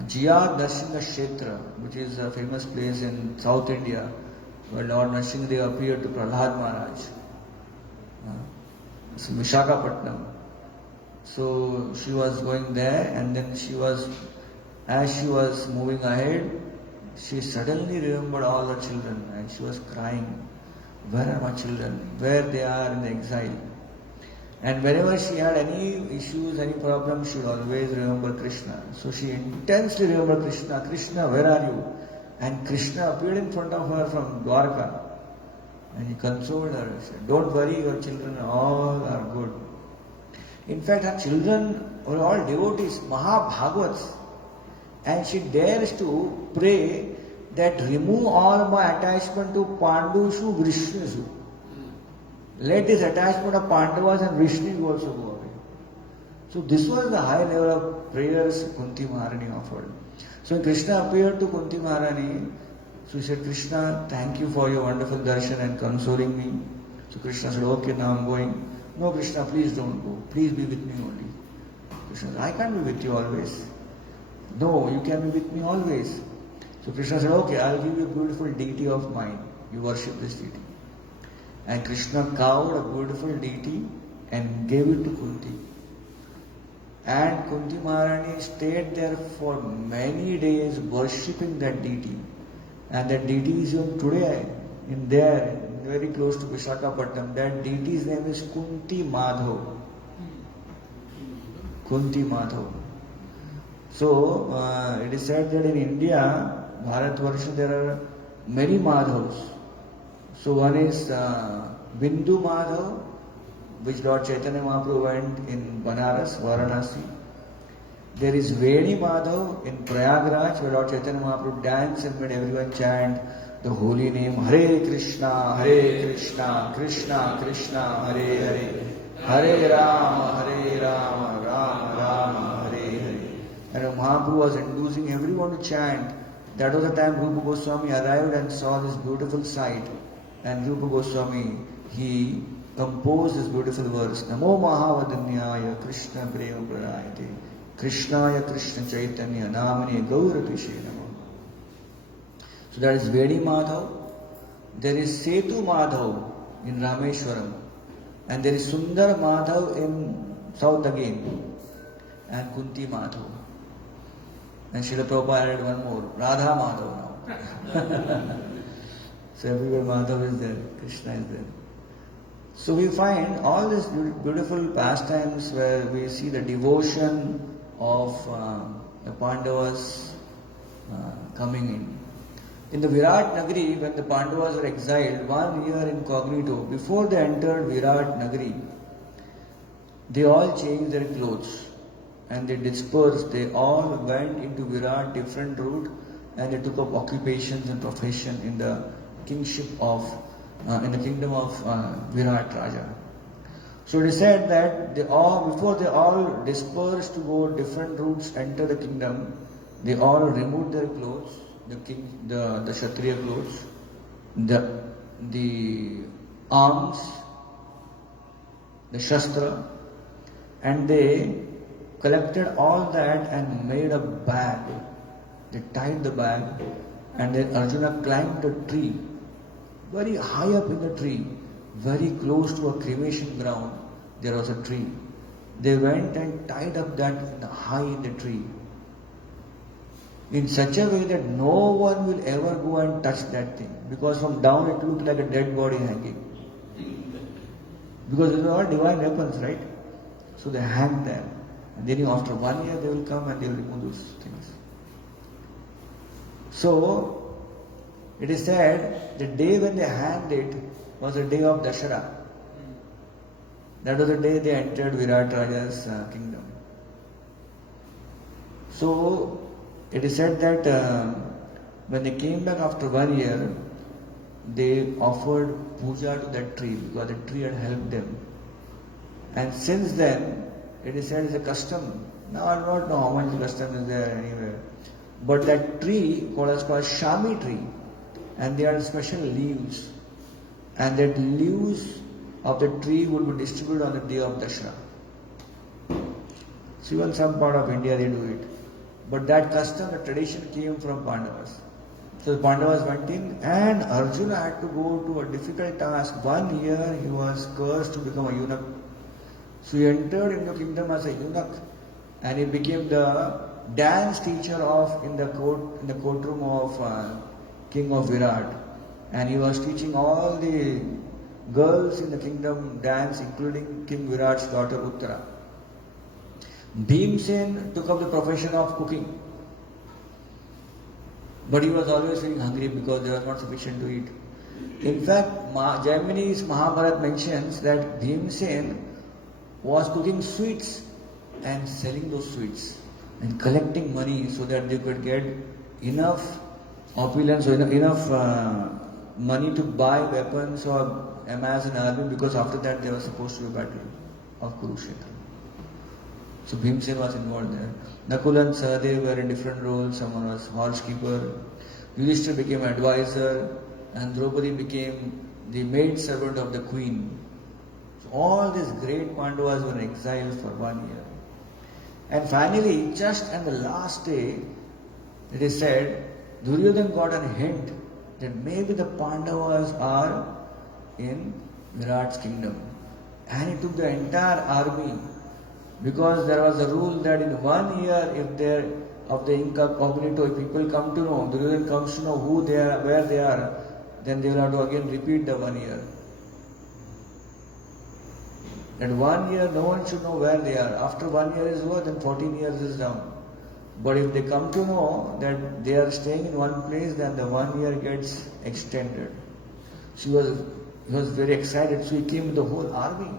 Jia Darshan Kshetra, which is a famous place in South India, where Lord Nrsimhadev appeared to Prahlad Maharaj. It's Visakhapatnam. So she was going there, and then as she was moving ahead, she suddenly remembered all her children, and she was crying. Where are my children? Where they are in the exile? And whenever she had any issues, any problems, she would always remember Krishna. So she intensely remembered Krishna. Krishna, where are you? And Krishna appeared in front of her from Dwarka. And he consoled her. He said, don't worry, your children all are good. In fact, her children were all devotees, Mahabhagavats. And she dares to pray that remove all my attachment to Pandushu, Vrishnusu. Let this attachment of Pandavas and Vrishnis also go away. So this was the high level of prayers Kunti Maharani offered. So when Krishna appeared to Kunti Maharani, so he said, Krishna, thank you for your wonderful darshan and consoling me. So Krishna said, okay, now I'm going. No, Krishna, please don't go. Please be with me only. Krishna said, I can't be with you always. No, you can be with me always. So Krishna said, okay, I'll give you a beautiful deity of mine. You worship this deity. And Krishna carved a beautiful deity and gave it to Kunti. And Kunti Maharani stayed there for many days worshipping that deity. And that deity is even today very close to Visakhapatnam. That deity's name is Kunti Madhav. Kunti Madhav. So it is said that in India, Bharatvarsha, there are many Madhavs. So one is Bindu Madhav, which Lord Chaitanya Mahaprabhu went in Banaras, Varanasi. There is Veni Madhav in Prayagraj, where Lord Chaitanya Mahaprabhu danced and made everyone chant the holy name Hare Krishna, Krishna Krishna, Hare Hare, Hare Rama, Rama Rama, Hare Hare. And Mahaprabhu was inducing everyone to chant. That was the time Rupa Goswami arrived and saw this beautiful sight. And Rupa Goswami, he composed this beautiful verse, Namo Mahavadanyaya Krishna Prema Pranayate Krishnaya Krishna Chaitanya Namane Gaurapishe Namo. So that is Vedi Madhav. There is Setu Madhav in Rameshwaram. And there is Sundar Madhav in South again. And Kunti Madhav. And Srila Prabhupada added one more, Radha Madhav now. So everywhere Madhav is there, Krishna is there. So we find all these beautiful pastimes where we see the devotion of the Pandavas coming in. In the Virat Nagari, when the Pandavas were exiled 1 year incognito, before they entered Virat Nagari, they all changed their clothes and they dispersed. They all went into Virat, different route, and they took up occupations and profession in the kingship of, in the kingdom of Virat Raja. So it is said that before they all dispersed to go different routes, enter the kingdom, they all removed their clothes, the Kshatriya clothes, the arms, the Shastra, and they collected all that and made a bag. They tied the bag, and then Arjuna climbed a tree very high up in the tree, very close to a cremation ground, there was a tree. They went and tied up that high in the tree in such a way that no one will ever go and touch that thing, because from down it looked like a dead body hanging. Because these are all divine weapons, right? So they hang them. And then after 1 year they will come and they will remove those things. So it is said the day when they hanged it was the day of Dashara. That was the day they entered Virat Raja's kingdom. So it is said that when they came back after 1 year, they offered puja to that tree because the tree had helped them. And since then, it is said it's a custom. Now I do not know how much custom is there anywhere. But that tree called Shami tree, and they are special leaves. And that leaves of the tree will be distributed on the day of Dashara. So even some part of India they do it. But that custom, the tradition came from Pandavas. So the Pandavas went in and Arjuna had to go to a difficult task. 1 year he was cursed to become a eunuch. So he entered into the kingdom as a eunuch and he became the dance teacher in the courtroom of King of Virat. And he was teaching all the girls in the kingdom dance, including King Virat's daughter Uttara. Bhimsen took up the profession of cooking. But he was always feeling hungry because there was not sufficient to eat. In fact, Jaimini's Mahabharata mentions that Bhimsen was cooking sweets and selling those sweets and collecting money so that they could get enough opulence or enough money to buy weapons or amass an army, because after that there was supposed to be a battle of Kurukshetra. So Bhimsen was involved there. Nakul and Sahadev were in different roles. Someone was horse keeper. Yudhishthira became advisor, and Draupadi became the maid servant of the queen. So all these great Pandavas were in exile for 1 year. And finally, just on the last day, it is said, Duryodhana got a hint that maybe the Pandavas are in Virat's kingdom. And he took the entire army, because there was a rule that in 1 year, if there of the incognito, if people come to know, Duryodhana comes to know who they are, where they are, then they will have to again repeat the 1 year. That 1 year, no one should know where they are. After 1 year is over, then 14 years is down. But if they come to know that they are staying in one place, then the 1 year gets extended. So he was very excited, so he came with the whole army.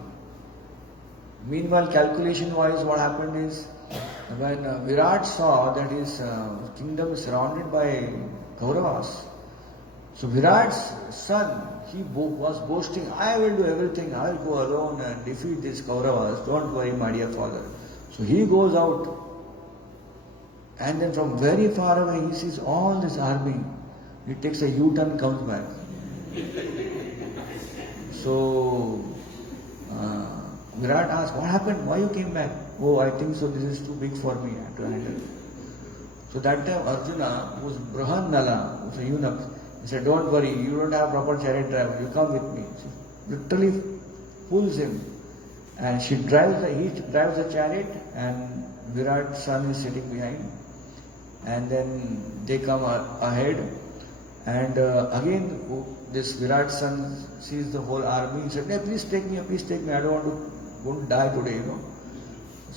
Meanwhile, calculation-wise, what happened is, when Virat saw that his kingdom is surrounded by Kauravas, so Virat's son, he was boasting, I will do everything, I will go alone and defeat these Kauravas, don't worry my dear father. So he goes out, and then from very far away he sees all this army. He takes a U-turn and comes back. So Virat asked, what happened? Why you came back? Oh, I think so, this is too big for me, I have to handle. So that time Arjuna, who was Brahannala, who was a eunuch, he said, don't worry, you don't have proper chariot driver, you come with me. She literally pulls him, and he drives the chariot, and Virat's son is sitting behind. And then they come ahead, and again this Virat's son sees the whole army. He said, hey, please take me, I don't want to die today,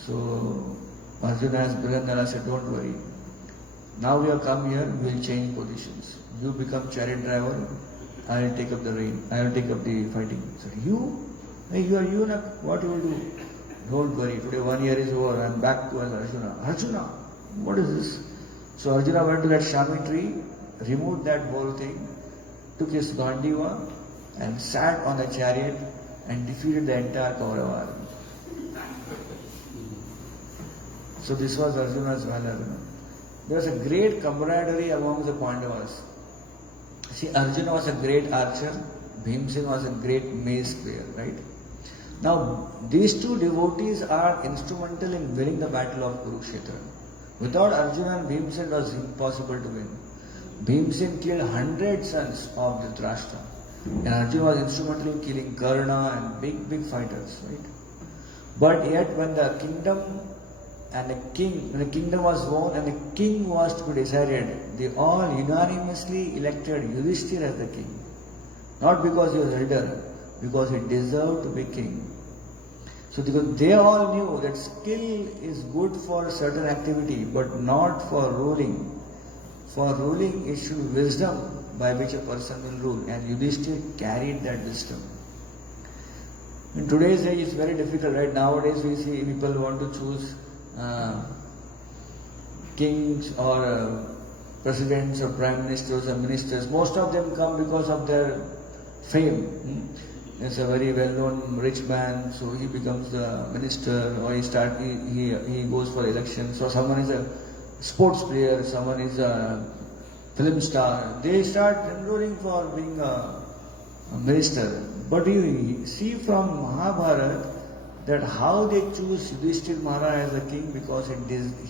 So Arjuna as Brahannala said, don't worry. Now we have come here, we will change positions. You become chariot driver, I will take up the reign, I will take up the fighting. He said, you? Hey, you are eunuch, what you will do? Don't worry, today 1 year is over, I am back to Arjuna. Arjuna, what is this? So Arjuna went to that Shami tree, removed that whole thing, took his Gandiva and sat on the chariot and defeated the entire Kaurava army. So this was Arjuna's valor. There was a great camaraderie among the Pandavas. See, Arjuna was a great archer, Bhimsen was a great mace player, right? Now, these two devotees are instrumental in winning the battle of Kurukshetra. Without Arjuna and Bhimsen, it was impossible to win. Bhimsen killed 100 sons of Dhritarashtra. And Arjuna was instrumental in killing Karna and big fighters, right? But yet when the kingdom and when the kingdom was won and the king was to be decided, they all unanimously elected Yudhishthira as the king. Not because he was elder, because he deserved to be king. So because they all knew that skill is good for certain activity, but not for ruling. For ruling, it should be wisdom by which a person will rule, and Yudhishthira carried that wisdom. In today's age, it's very difficult, right? Nowadays, we see people want to choose kings or presidents or prime ministers or ministers. Most of them come because of their fame. There's a very well-known rich man, so he becomes the minister, or he goes for elections, or someone is a sports player, someone is a film star. They start enrolling for being a minister. But you see from Mahabharata that how they choose Yudhishthira Maharaj as a king, because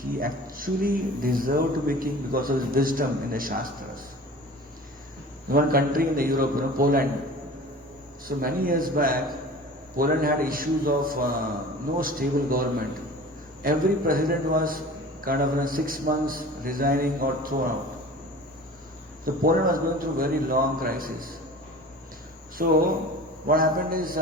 he actually deserved to be king because of his wisdom in the Shastras. One country in the Europe, Poland. So many years back, Poland had issues of no stable government. Every president was kind of in 6 months resigning or thrown out. So Poland was going through a very long crisis. So what happened is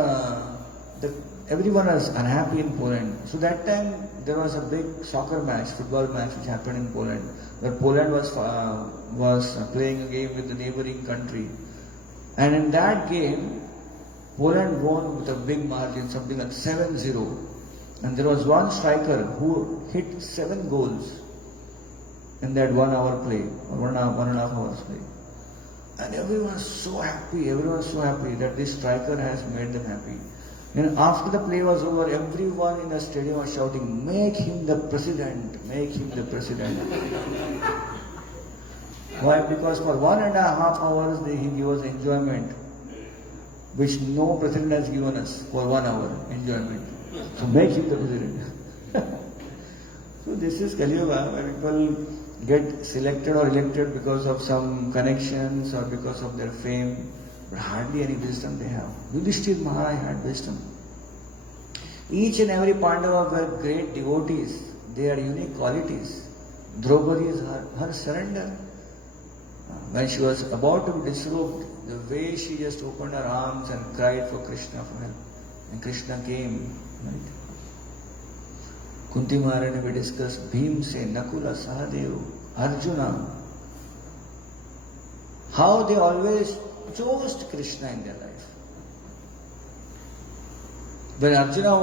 everyone was unhappy in Poland. So that time there was a big soccer match, football match, which happened in Poland, where Poland was playing a game with the neighboring country, and in that game, Poland won with a big margin, something like 7-0. And there was one striker who hit 7 goals in that 1 hour play, or 1.5 hours play. And everyone was so happy that this striker has made them happy. And after the play was over, everyone in the stadium was shouting, "Make him the president, make him the president." Why? Because for 1.5 hours he gave us enjoyment, which no president has given us for 1 hour enjoyment. So make him the president. So this is Kali Yuga, where people get selected or elected because of some connections or because of their fame, but hardly any wisdom they have. Yudhishthira Maharaj had wisdom. Each and every Pandava were great devotees. They had unique qualities. Draupadi is her surrender. When she was about to be disrobed, the way she just opened her arms and cried for Krishna for help. And Krishna came. Right? Kunti Maharani, we discussed Bhimsen, Nakula, Sahadeva, Arjuna. How they always chose Krishna in their life. When Arjuna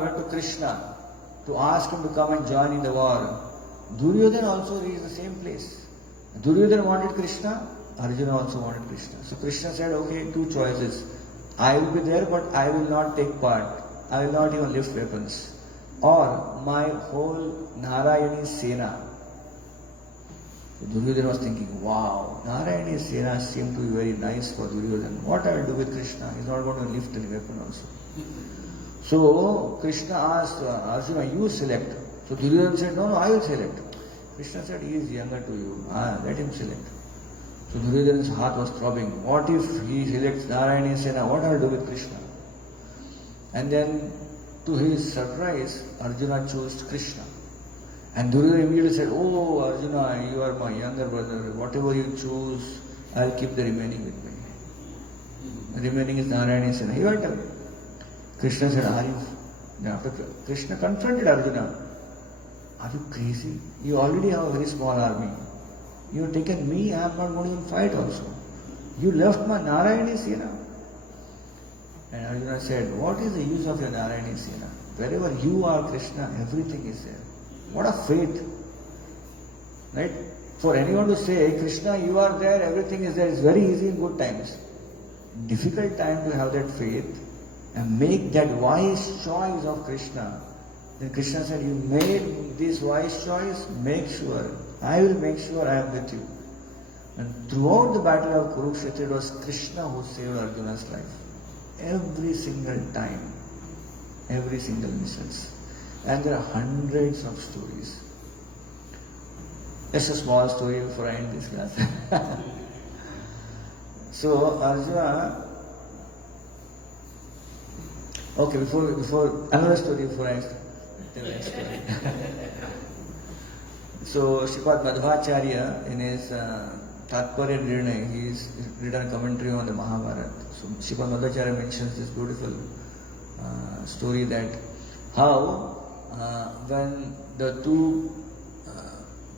went to Krishna to ask him to come and join in the war, Duryodhana also reached the same place. Duryodhana wanted Krishna, Arjuna also wanted Krishna. So Krishna said, okay, 2 choices. I will be there, but I will not take part. I will not even lift weapons. Or my whole Narayani Sena. So Duryodhana was thinking, wow, Narayani Sena seemed to be very nice for Duryodhana. What I will do with Krishna? He is not going to lift any weapon also. So Krishna asked Arjuna, you select. So Duryodhana said, no, I will select. Krishna said, he is younger to you. Let him select. So Duryodhana's heart was throbbing. What if he selects Narayani Sena? What I will do with Krishna? And then, to his surprise, Arjuna chose Krishna. And Duryodhana immediately said, oh Arjuna, you are my younger brother. Whatever you choose, I will keep the remaining with me. The remaining is Narayani Sena. He went away. Krishna said, are you? After Krishna confronted Arjuna, are you crazy? You already have a very small army. You have taken me, I am not going to even fight also. You left my Narayani Sena. And Arjuna said, what is the use of your Narayani Sena? Wherever you are, Krishna, everything is there. What a faith. Right? For anyone to say, Krishna, you are there, everything is there, it's very easy in good times. Difficult time to have that faith and make that wise choice of Krishna. Then Krishna said, you made this wise choice, make sure. I will make sure I am with you. And throughout the battle of Kurukshetra, it was Krishna who saved Arjuna's life. Every single time. Every single instance. And there are hundreds of stories. Just a small story before I end this class. So Arjuna, okay, before another story before I tell the next story. So Sripad Madhvacharya in his Tatparya Nirnay, he's written a commentary on the Mahabharata. So Sripad Madhvacharya mentions this beautiful story that how when the two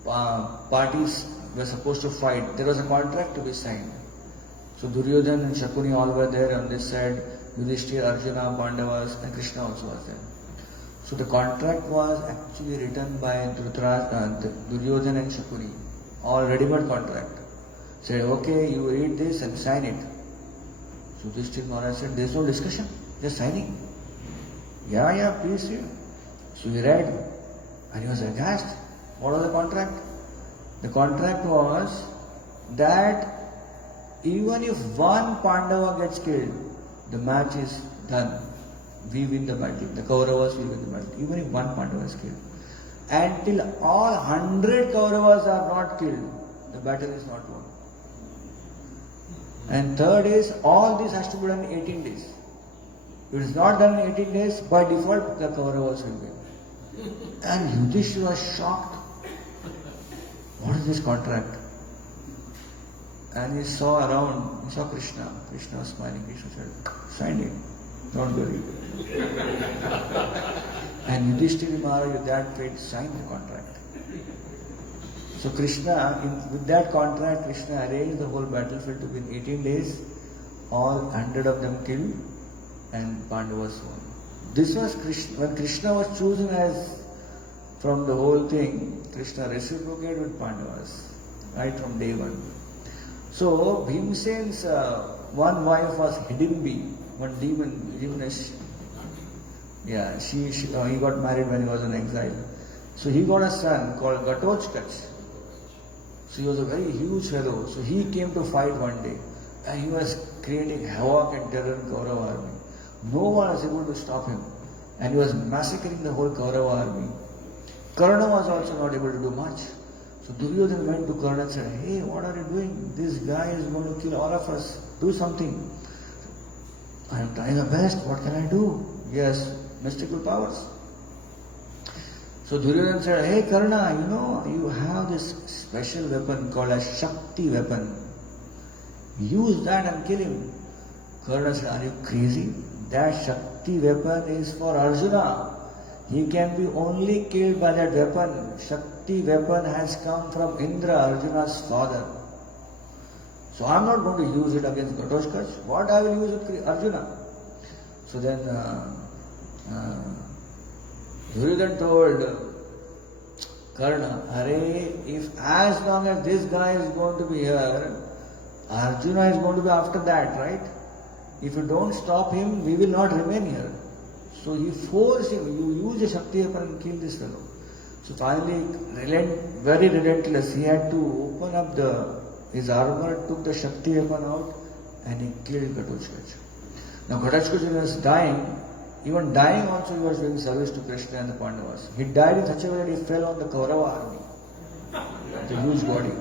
parties were supposed to fight, there was a contract to be signed. So Duryodhan and Shakuni all were there on this side, Yudhishthira, Arjuna, Pandavas and Krishna also was there. So the contract was actually written by Duryodhan and Shakuni, all ready-made contract. Said, okay, you read this and sign it. So Yudhishthira Maharaj said, there is no discussion, just signing. Yeah, please read. So he read and he was aghast. What was the contract? The contract was that even if one Pandava gets killed, the match is done. We win the battle. The Kauravas will win the battle. Even if one Pandava is killed. Until all 100 Kauravas are not killed, the battle is not won. And third is, all this has to be done in 18 days. If it is not done in 18 days, by default, the Kauravas will win. And Yudhishthira was shocked. What is this contract? And he saw around, he saw Krishna. Krishna was smiling. Krishna said, sign it. Don't worry. And Yudhishthira Maharaj with that faith signed the contract. So Krishna, with that contract, Krishna arranged the whole battlefield to be in 18 days, all 100 of them killed, and Pandavas won. This was Krishna, when Krishna was chosen as, from the whole thing, Krishna reciprocated with Pandavas, right from day one. So Bhimsen's one wife was Hidimbi, one demonish. Yeah, he got married when he was in exile. So he got a son called Ghatochkach. So he was a very huge fellow. So he came to fight one day, and he was creating havoc and terror in Kaurava army. No one was able to stop him, and he was massacring the whole Kaurava army. Karna was also not able to do much. So Duryodhana went to Karna and said, hey, what are you doing? This guy is going to kill all of us. Do something. I am trying my best. What can I do? Yes, mystical powers. So Duryodhana said, hey Karna, you have this special weapon called a Shakti weapon. Use that and kill him. Karna said, are you crazy? That Shakti weapon is for Arjuna. He can be only killed by that weapon. Shakti weapon has come from Indra, Arjuna's father. So I am not going to use it against Ghatochkach. What I will use it with Arjuna? So then Duryodhana told Karna, if as long as this guy is going to be here, Arjuna is going to be after that, right? If you don't stop him, we will not remain here. So he forced him, you use the Shakti weapon and kill this fellow. So finally, very relentless, he had to open up his armor, took the Shakti weapon out, and he killed Ghatochkach. Now Ghatochkach was dying. Even dying also he was doing service to Krishna and the Pandavas. He died in such a way that he fell on the Kaurava army, the huge body,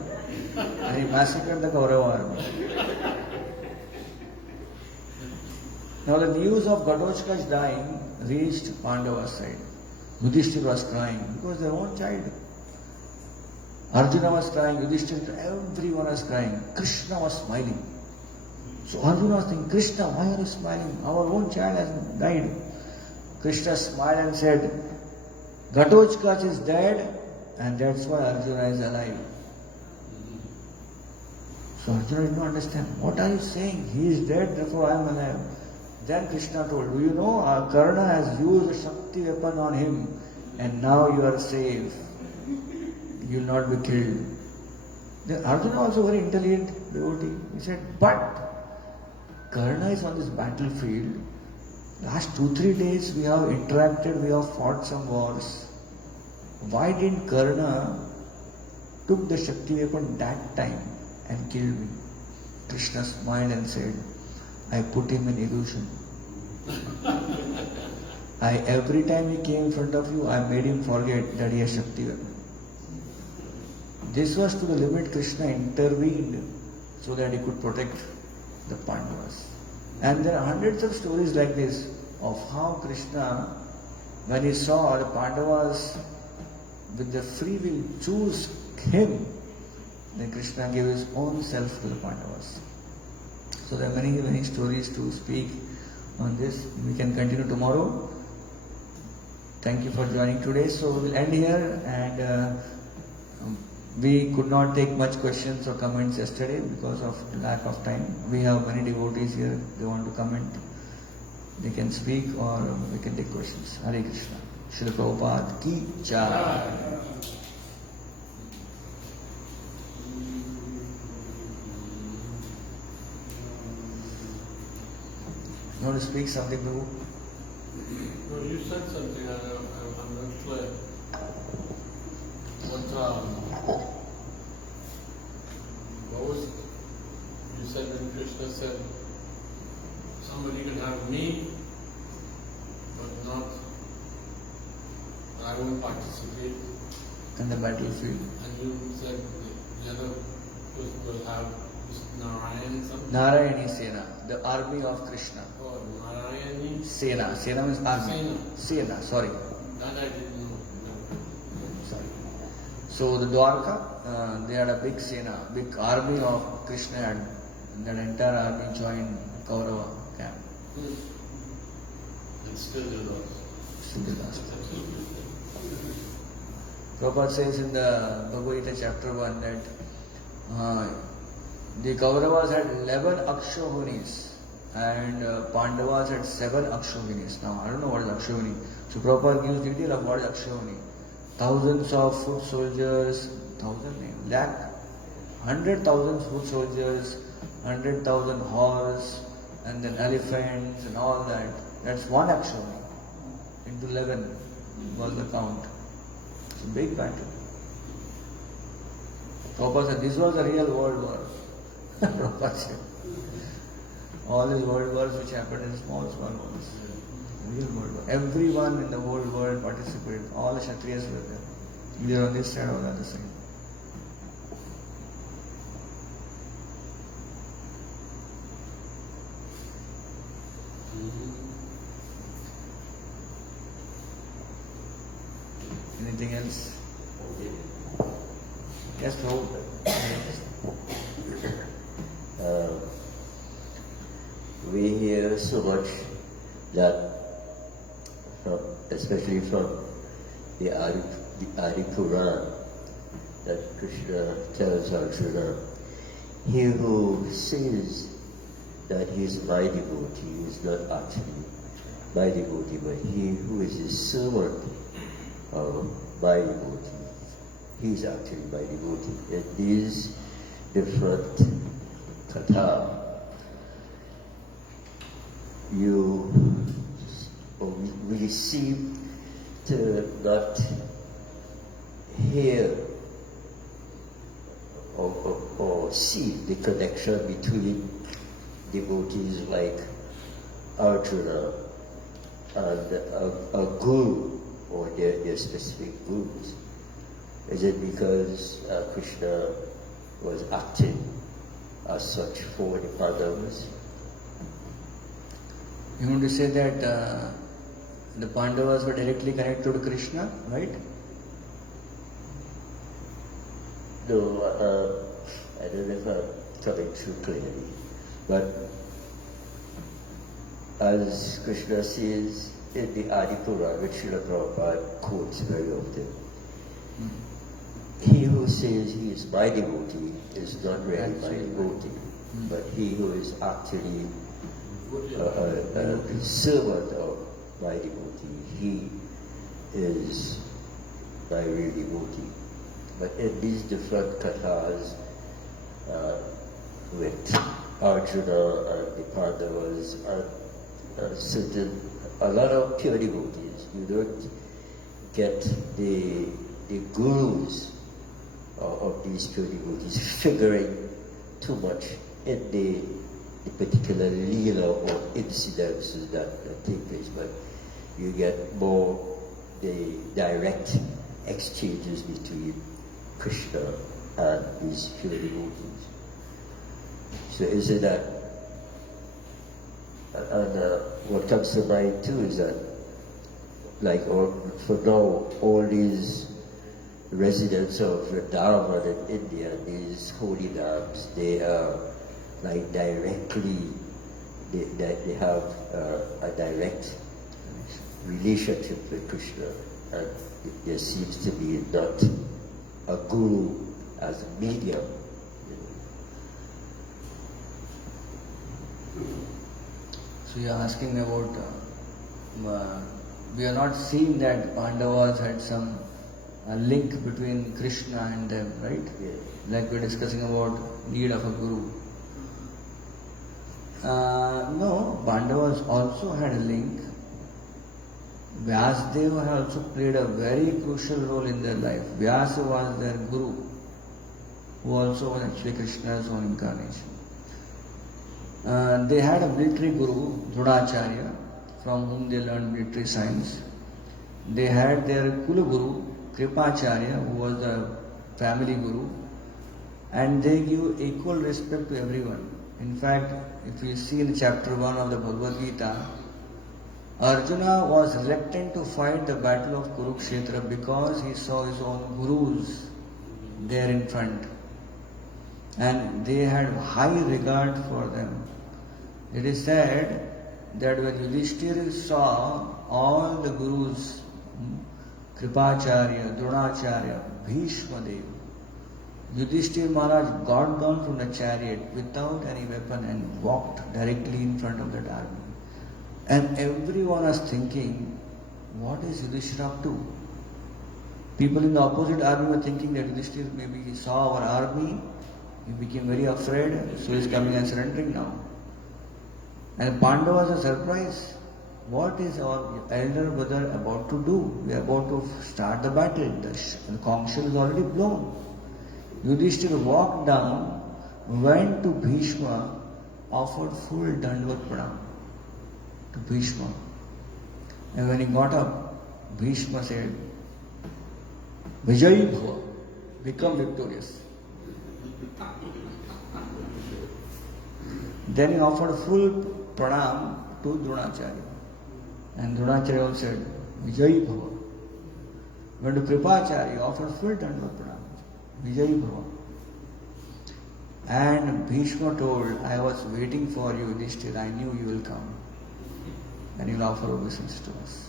and he massacred the Kaurava army. Now the news of Ghatochkach dying reached Pandava's side. Yudhishthira was crying because their own child. Arjuna was crying, Yudhishthira, everyone was crying. Krishna was smiling. So Arjuna was thinking, Krishna, why are you smiling? Our own child has died. Krishna smiled and said, Ghatochkach is dead, and that's why Arjuna is alive. So Arjuna did not understand. What are you saying? He is dead, therefore I am alive. Then Krishna told, do you know, Karna has used a Shakti weapon on him, and now you are safe. You will not be killed. Then Arjuna also very intelligent devotee. He said, but Karna is on this battlefield. Last 2-3 days we have interacted, we have fought some wars. Why didn't Karna took the Shakti weapon that time and killed me? Krishna smiled and said, I put him in illusion. Every time he came in front of you, I made him forget that he has Shakti weapon. This was to the limit Krishna intervened so that he could protect the Pandavas. And there are hundreds of stories like this of how Krishna, when he saw the Pandavas with their free will choose him, then Krishna gave his own self to the Pandavas. So there are many, many stories to speak on this. We can continue tomorrow. Thank you for joining today. So we'll end here, and we could not take much questions or comments yesterday because of lack of time. We have many devotees here. They want to comment. They can speak or we can take questions. Hare Krishna. Srila Prabhupada ki jai. You want to speak something, Prabhu? No, you said something, I'm not clear. What was it? You said when Krishna said, somebody can have me, but not, I won't participate. In the battlefield. And you said the other will have Narayan something? Narayani Sena, the army of Krishna. Oh, Narayani? Sena. Sena means army. Sena. Sorry. That I didn't know. Sorry. So the Dwarka, they had a big Sena, big army of Krishna, and that entire army joined Kaurava camp. And still they lost. Still they lost. That's absolutely right. Prabhupada says in the Bhagavad Gita chapter 1 that the Kauravas had 11 Akshohinis and Pandavas had 7 Akshohinis. Now I don't know what is Akshohini. So Prabhupada gives detail of what is Akshohini. Thousands of foot soldiers, 100,000 foot soldiers, 100,000 horse, and then elephants and all that. That's one Akshohini. Into 11 was the count. It's a big battle. Prabhupada said, this was a real world war. Prabhupada said, all these world wars which happened in small wars. Real world war. Everyone in the whole world participated. All the Kshatriyas were there. Either on this side or the other side. Anything else? Yes, Prabhu. We hear so much that, especially from the Adi Puran, that Krishna tells Arjuna, he who says that he is my devotee is not actually my devotee, but he who is the servant of my devotee, he is actually my devotee. And these different katha, we seem to not hear or see the connection between devotees like Arjuna and a guru or their specific gurus. Is it because Krishna was acting as such for the Pandavas? You want to say that the Pandavas were directly connected to Krishna, right? No, I don't know if I'm coming through clearly. But as Krishna says in the Adi Puran, which Srila Prabhupada quotes very often, he who says he is my devotee is not really my devotee, but he who is actually a servant of my devotee, he is my real devotee. But in these different kathas with Arjuna and the Pandavas and a lot of pure devotees, you don't get the gurus of these pure devotees figuring too much in the particular leela or incidences that take place, but you get more the direct exchanges between Krishna and his pure devotees. So is it that And what comes to mind too is that, like, for now, all these residents of Vrindavan in India, these holy lands, they are like directly, they have a direct relationship with Krishna, and there seems to be not a guru as a medium. So you are asking about, we are not seeing that Pandavas had some link between Krishna and them, right? Yeah. Like we are discussing about need of a guru. No, Pandavas also had a link. Vyasdeva had also played a very crucial role in their life. Vyasa was their guru, who also was actually Krishna's own incarnation. They had a military guru, Dronacharya, from whom they learned military science. They had their Kula guru, Kripacharya, who was the family guru, and they give equal respect to everyone. In fact, if you see in chapter 1 of the Bhagavad Gita, Arjuna was reluctant to fight the battle of Kurukshetra because he saw his own gurus there in front, and they had high regard for them. It is said that when Yudhishthira saw all the gurus, Kripacharya, Dronacharya, Bhishma Dev, Yudhishthira Maharaj got down from the chariot without any weapon and walked directly in front of that army. And everyone was thinking, what is Yudhishthira up to? People in the opposite army were thinking that Yudhishthira, maybe he saw our army, he became very afraid, so he is coming and surrendering now. And Pandavas are surprised. What is our elder brother about to do? We are about to start the battle. The conch shell is already blown. Yudhishthira walked down, went to Bhishma, offered full Dandvat Pranam to Bhishma. And when he got up, Bhishma said, Vijayi Bhava, become victorious. Then he offered full pranam to Dronacharya. And Dronacharya also said, Vijayi Bhava. When to Kripacharya, he offered full Dandvat Pranam. Vijayi Bhava. And Bhishma told, I was waiting for you, Yudhishthira, I knew you will come. And you will offer obeisance to us.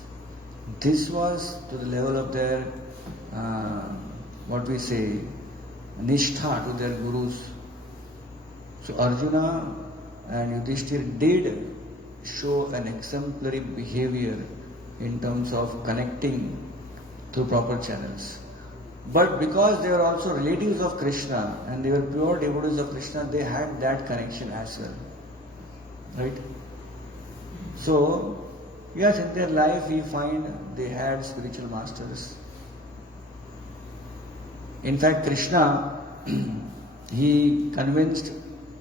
This was to the level of their, what we say, nishtha to their gurus. So Arjuna and Yudhishthira did show an exemplary behavior in terms of connecting through proper channels. But because they were also relatives of Krishna and they were pure devotees of Krishna, they had that connection as well. Right? So, yes, in their life we find they had spiritual masters. In fact, Krishna, he convinced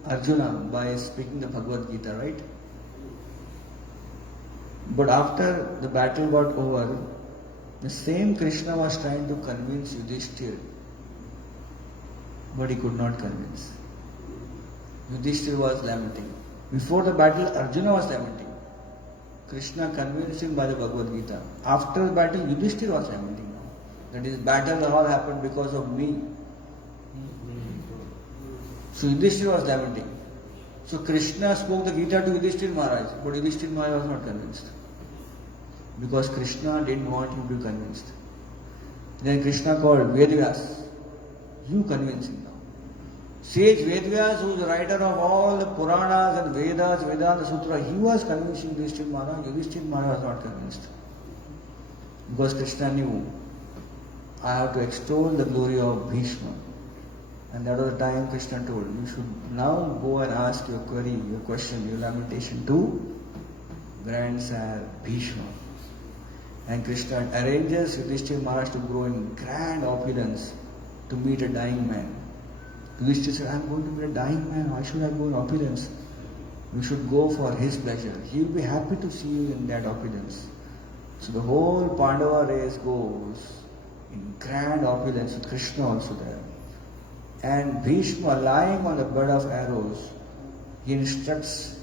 Arjuna by speaking the Bhagavad Gita, right? But after the battle got over, the same Krishna was trying to convince Yudhishthira, but he could not convince. Yudhishthira was lamenting. Before the battle, Arjuna was lamenting. Krishna convinced him by the Bhagavad Gita. After the battle, Yudhishthira was lamenting. That is, battle all happened because of me. So Yudhishthira was lamenting. So Krishna spoke the Gita to Yudhishthira Maharaj, but Yudhishthira Maharaj was not convinced. Because Krishna didn't want him to be convinced. Then Krishna called Vedvyas. You convince him now. Sage Vedvyas, who is the writer of all the Puranas and Vedas, Vedanta Sutra, he was convincing Yudhishthira Maharaj. Yudhishthira Maharaj was not convinced. Because Krishna knew, I have to extol the glory of Bhishma. And that was the time Krishna told, you should now go and ask your query, your question, your lamentation to grandsire Bhishma. And Krishna arranges Yudhishthira Maharaj to grow in grand opulence to meet a dying man. Yudhishthira said, I am going to meet a dying man, why should I go in opulence? You should go for his pleasure. He will be happy to see you in that opulence. So the whole Pandava race goes in grand opulence with Krishna also there. And Bhishma, lying on the bed of arrows, he instructs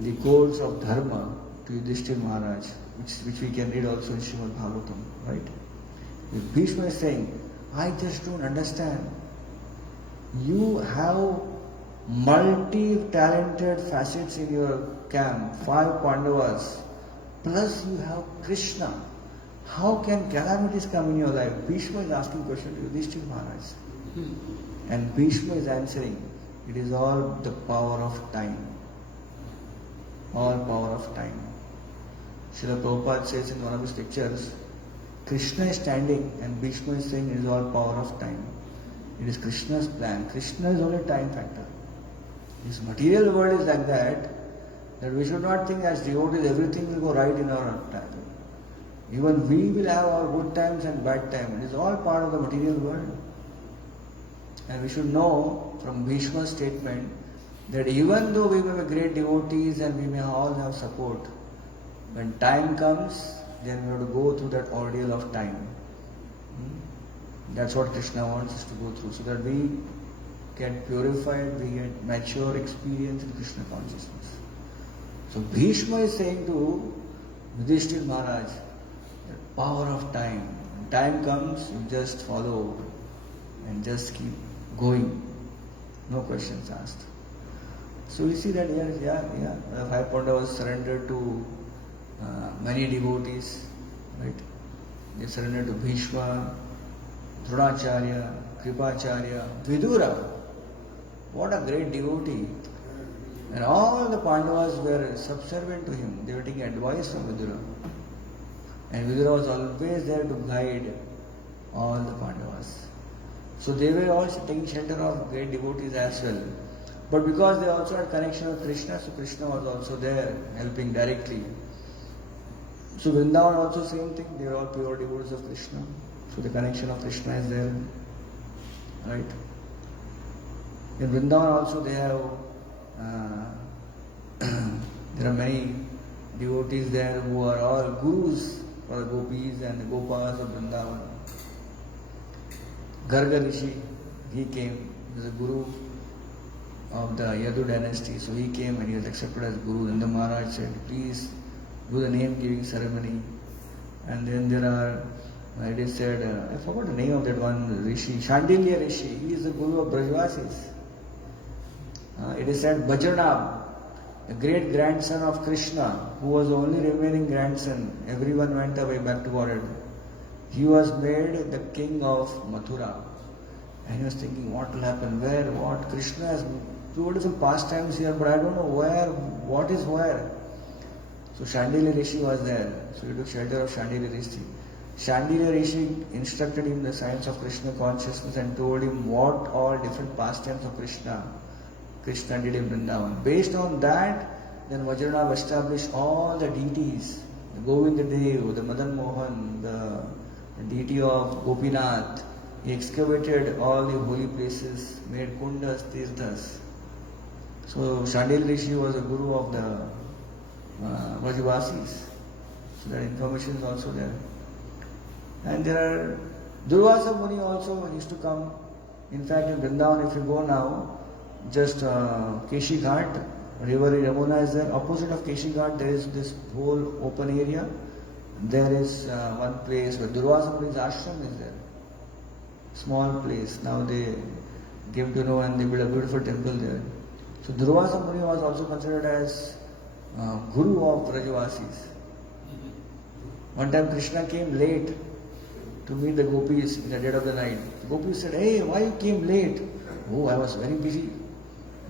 the codes of dharma to Yudhishthira Maharaj, which we can read also in Srimad Bhagavatam, right? Bhishma is saying, I just don't understand. You have multi-talented facets in your camp, 5 Pandavas, plus you have Krishna. How can calamities come in your life? Bhishma is asking question to Yudhishthira Maharaj. And Bhishma is answering, it is all the power of time. All power of time. Srila Prabhupada says in one of his lectures, Krishna is standing and Bhishma is saying it is all power of time. It is Krishna's plan. Krishna is only time factor. This material world is like that we should not think as devotees everything will go right in our time. Even we will have our good times and bad times. It is all part of the material world. And we should know from Bhishma's statement that even though we may be great devotees and we may all have support, when time comes, then we have to go through that ordeal of time. That's what Krishna wants us to go through, so that we get purified, we get mature experience in Krishna consciousness. So Bhishma is saying to Yudhishthira Maharaj, the power of time. When time comes, you just follow and just keep going. No questions asked. So we see that the 5 Pandavas surrendered to many devotees, right? They surrendered to Bhishma, Dronacharya, Kripacharya, Vidura. What a great devotee. And all the Pandavas were subservient to him. They were taking advice from Vidura. And Vidura was always there to guide all the Pandavas. So they were also taking shelter of great devotees as well. But because they also had connection with Krishna, so Krishna was also there helping directly. So Vrindavan also same thing, they are all pure devotees of Krishna. So the connection of Krishna is there. Right? In Vrindavan also they have, there are many devotees there who are all gurus for the gopis and the gopas of Vrindavan. Garga Rishi, he came, he was a guru of the Yadu dynasty, so he came and he was accepted as guru. And the Maharaj said, please do the name giving ceremony. And then there are, it is said, I forgot the name of that one Rishi, Shandilya Rishi, he is the guru of Brajvasis. It is said Bajranab, a great grandson of Krishna, who was the only remaining grandson, everyone went away back to Godhead. He was made the king of Mathura. And he was thinking, what will happen, where, what, Krishna has beautiful pastimes here, but I don't know where, what is where. So Shandilya Rishi was there. So he took shelter of Shandilya Rishi. Shandilya Rishi instructed him the science of Krishna consciousness and told him what all different pastimes of Krishna did in Vrindavan. Based on that, then Vajranab established all the deities, the Govinda Dev, the Madan Mohan, the deity of Gopinath. He excavated all the holy places, made kundas, tirthas. So Shandilya Rishi was a guru of the Vrajavasis. So that information is also there. And there are Durvasa Muni also used to come. In fact, in Vrindavan, if you go now, just Keshi Ghat, river Yamuna is there. Opposite of Keshi Ghat, there is this whole open area. There is one place where Durvasa Muni's ashram is there. Small place. Now they came to know and they built a beautiful temple there. So Durvasa Muni was also considered as guru of Vrajavasis. One time Krishna came late to meet the gopis in the dead of the night. The gopis said, hey, why you came late? Oh, I was very busy.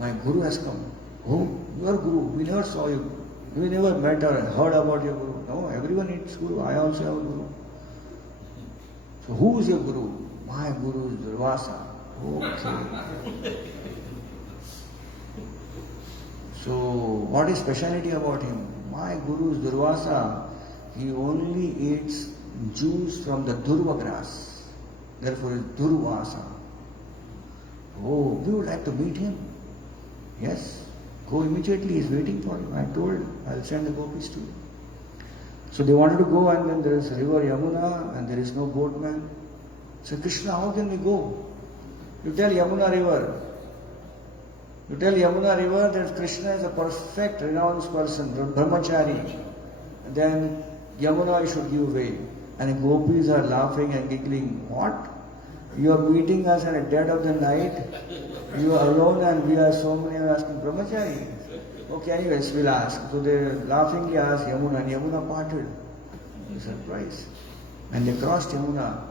My guru has come. Oh, your guru, we never saw you. We never met or heard about your guru. No, everyone needs guru. I also have a guru. So who is your guru? My guru is Durvasa. Okay. So what is speciality about him? My guru is Durvasa. He only eats juice from the Durva grass. Therefore is Durvasa. Oh, we would like to meet him. Yes. Go immediately, he is waiting for you. I told, I'll send the gopis to you. So they wanted to go, and then there is river Yamuna and there is no boatman. So Krishna, how can we go? You tell Yamuna river, You tell Yamuna river that Krishna is a perfect, renounced person, brahmachari, then Yamuna should give way. And the gopis are laughing and giggling. What? You are meeting us at the dead of the night. You are alone and we are so many are asking brahmachari. Okay, anyways, we'll ask. So they laughingly asked Yamuna, and Yamuna parted. Surprise. And they crossed Yamuna.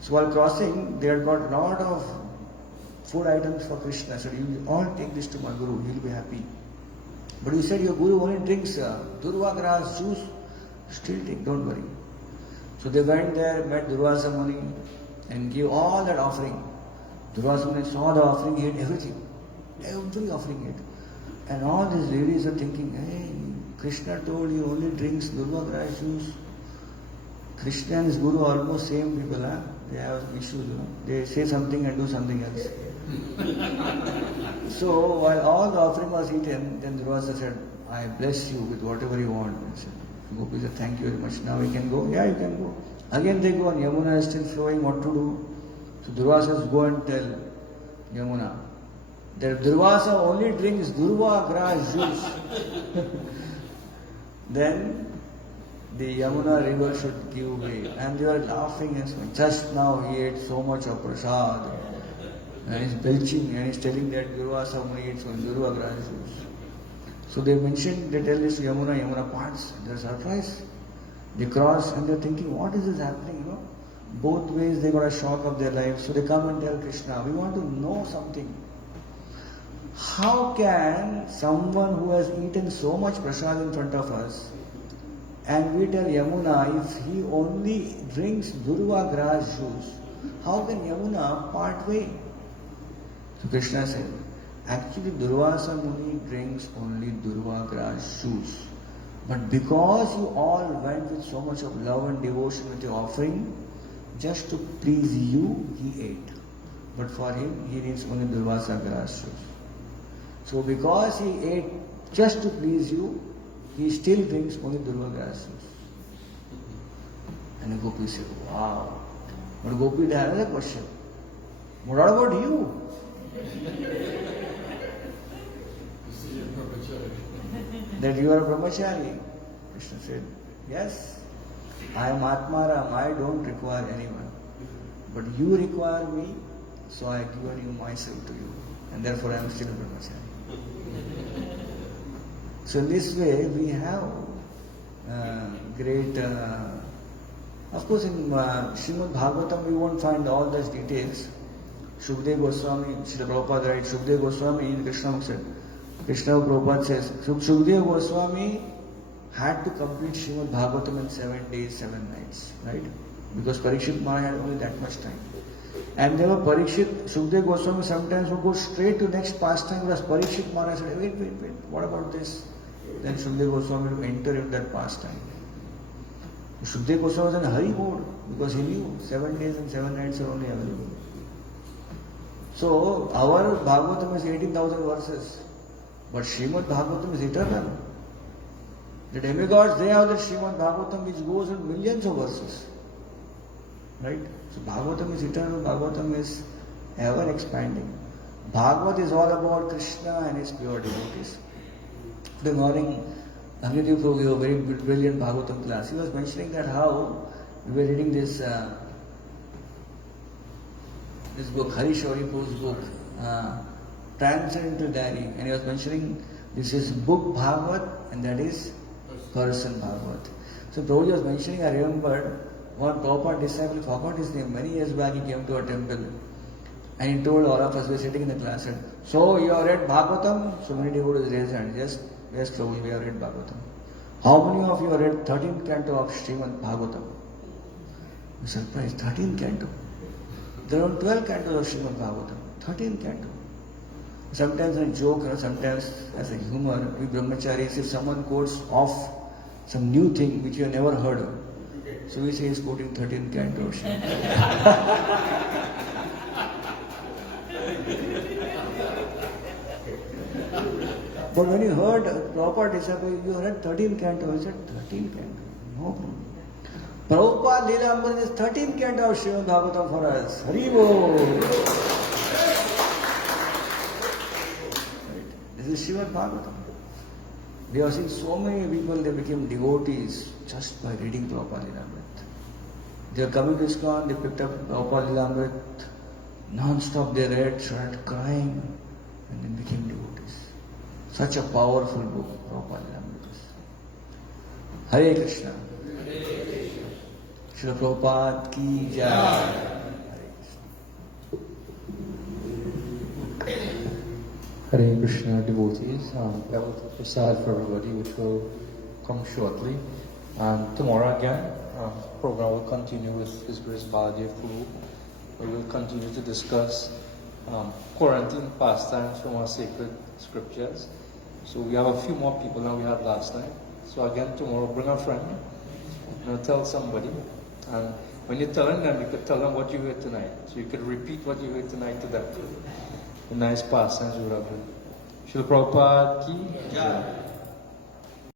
So while crossing, they had got a lot of food items for Krishna. So you all take this to my Guru, he'll be happy. But you said your Guru only drinks durva grass juice. Still take, don't worry. So they went there, met Durvasa Muni and gave all that offering. Durvasa Muni saw the offering, he ate everything. Every offering ate. And all these ladies are thinking, hey, Krishna told he only drinks durva grass juice. Krishna and his Guru are almost same people, huh? They have issues, They say something and do something else. So while all the offering was eaten, then Durvasa said, I bless you with whatever you want. I said, Gopi said, thank you very much. Now we can go. Yeah, you can go. Again they go and Yamuna is still flowing, what to do? So Durvasa says, go and tell Yamuna that Durvasa only drinks durva grass juice. Then the Yamuna river should give way. And they were laughing and saying, just now he ate so much of prasad. And he's belching and he's telling that Durvasa Muni eats from durva grass juice. So they mentioned, they tell this to Yamuna, Yamuna parts. They're surprised. They cross and they're thinking, what is this happening, Both ways they got a shock of their life. So they come and tell Krishna, we want to know something. How can someone who has eaten so much prasad in front of us, and we tell Yamuna, if he only drinks durva grass juice, how can Yamuna part way? So Krishna said, actually Durvasa Muni drinks only durva grass juice. But because you all went with so much of love and devotion with your offering, just to please you, he ate. But for him, he drinks only durvasa grass juice. So because he ate just to please you, he still drinks only durva grass juice. And the Gopi said, wow. But Gopi had another question. What about you? That you are a brahmachari. Krishna said, yes, I am Atmaram, I don't require anyone. But you require me, so I have given you myself to you. And therefore I am still a brahmachari. So in this way we have great, of course in Srimad Bhagavatam we won't find all those details. Shukdev Goswami, Srila Prabhupada writes, Shukdev Goswami in Krishna said, Krishna Prabhupada says, Shukdev Goswami had to complete Srimad Bhagavatam in 7 days, 7 nights, right? Because Parikshit Maharaj had only that much time. And there were Shukdev Goswami sometimes would go straight to next pastime, whereas Parikshit Maharaj said, wait, what about this? Then Shukdev Goswami would enter into that pastime. Shukdev Goswami was in a hurry mode because he knew 7 days and 7 nights are only available. So our Bhagavatam is 18,000 verses, but Srimad Bhagavatam is eternal. The demigods, they have the Srimad Bhagavatam which goes in millions of verses. Right? So Bhagavatam is eternal, Bhagavatam is ever expanding. Bhagavat is all about Krishna and his pure devotees. Today morning, Agnidev Prabhu gave a very brilliant Bhagavatam class. He was mentioning that how we were reading this book, Hari Shauri Prabhu's book, Transcendental Diary, and he was mentioning this is book Bhagavat and that is person Bhagavat. So Prabhuji was mentioning, I remembered one Prabhupada disciple, forgot his name, many years back he came to our temple and he told all of us, we were sitting in the class, and so you have read Bhagavatam? So many devotees raised hand, yes Prabhuji, we have read Bhagavatam. How many of you have read 13th canto of Srimad Bhagavatam? I was surprised, 13th canto. There are 12 cantos of Srimad Bhagavatam, 13th canto. Sometimes in a joke, sometimes as a humor, we brahmacharis, if someone quotes off some new thing which you have never heard of, so we say he's quoting 13th canto of Srimad. But when you heard Prabhupada disciple, you read 13th canto, I said 13th canto, no problem. Prabhupada Leela Amrit is 13th canto of Srimad Bhagavatam for us. Hari Bol. Bhagavatam. We have seen so many people, they became devotees just by reading Prabhupada Lilamrit. They are coming to ISKCON, they picked up Prabhupada Lilamrit, non-stop they read, started crying, and then became devotees. Such a powerful book, Prabhupada Lilamrit. Hare Krishna. Srila Prabhupada ki jai. Hare Krishna devotees, that will be prasad for everybody, which will come shortly. And tomorrow again, program will continue with His Grace Baladeva Prabhu. We will continue to discuss quarantine pastimes from our sacred scriptures. So we have a few more people than we had last time. So again, tomorrow, bring a friend, tell somebody. And when you're telling them, you could tell them what you heard tonight. So you could repeat what you heard tonight to them. The nice pastimes we would have been. Srila Prabhupada ki jai.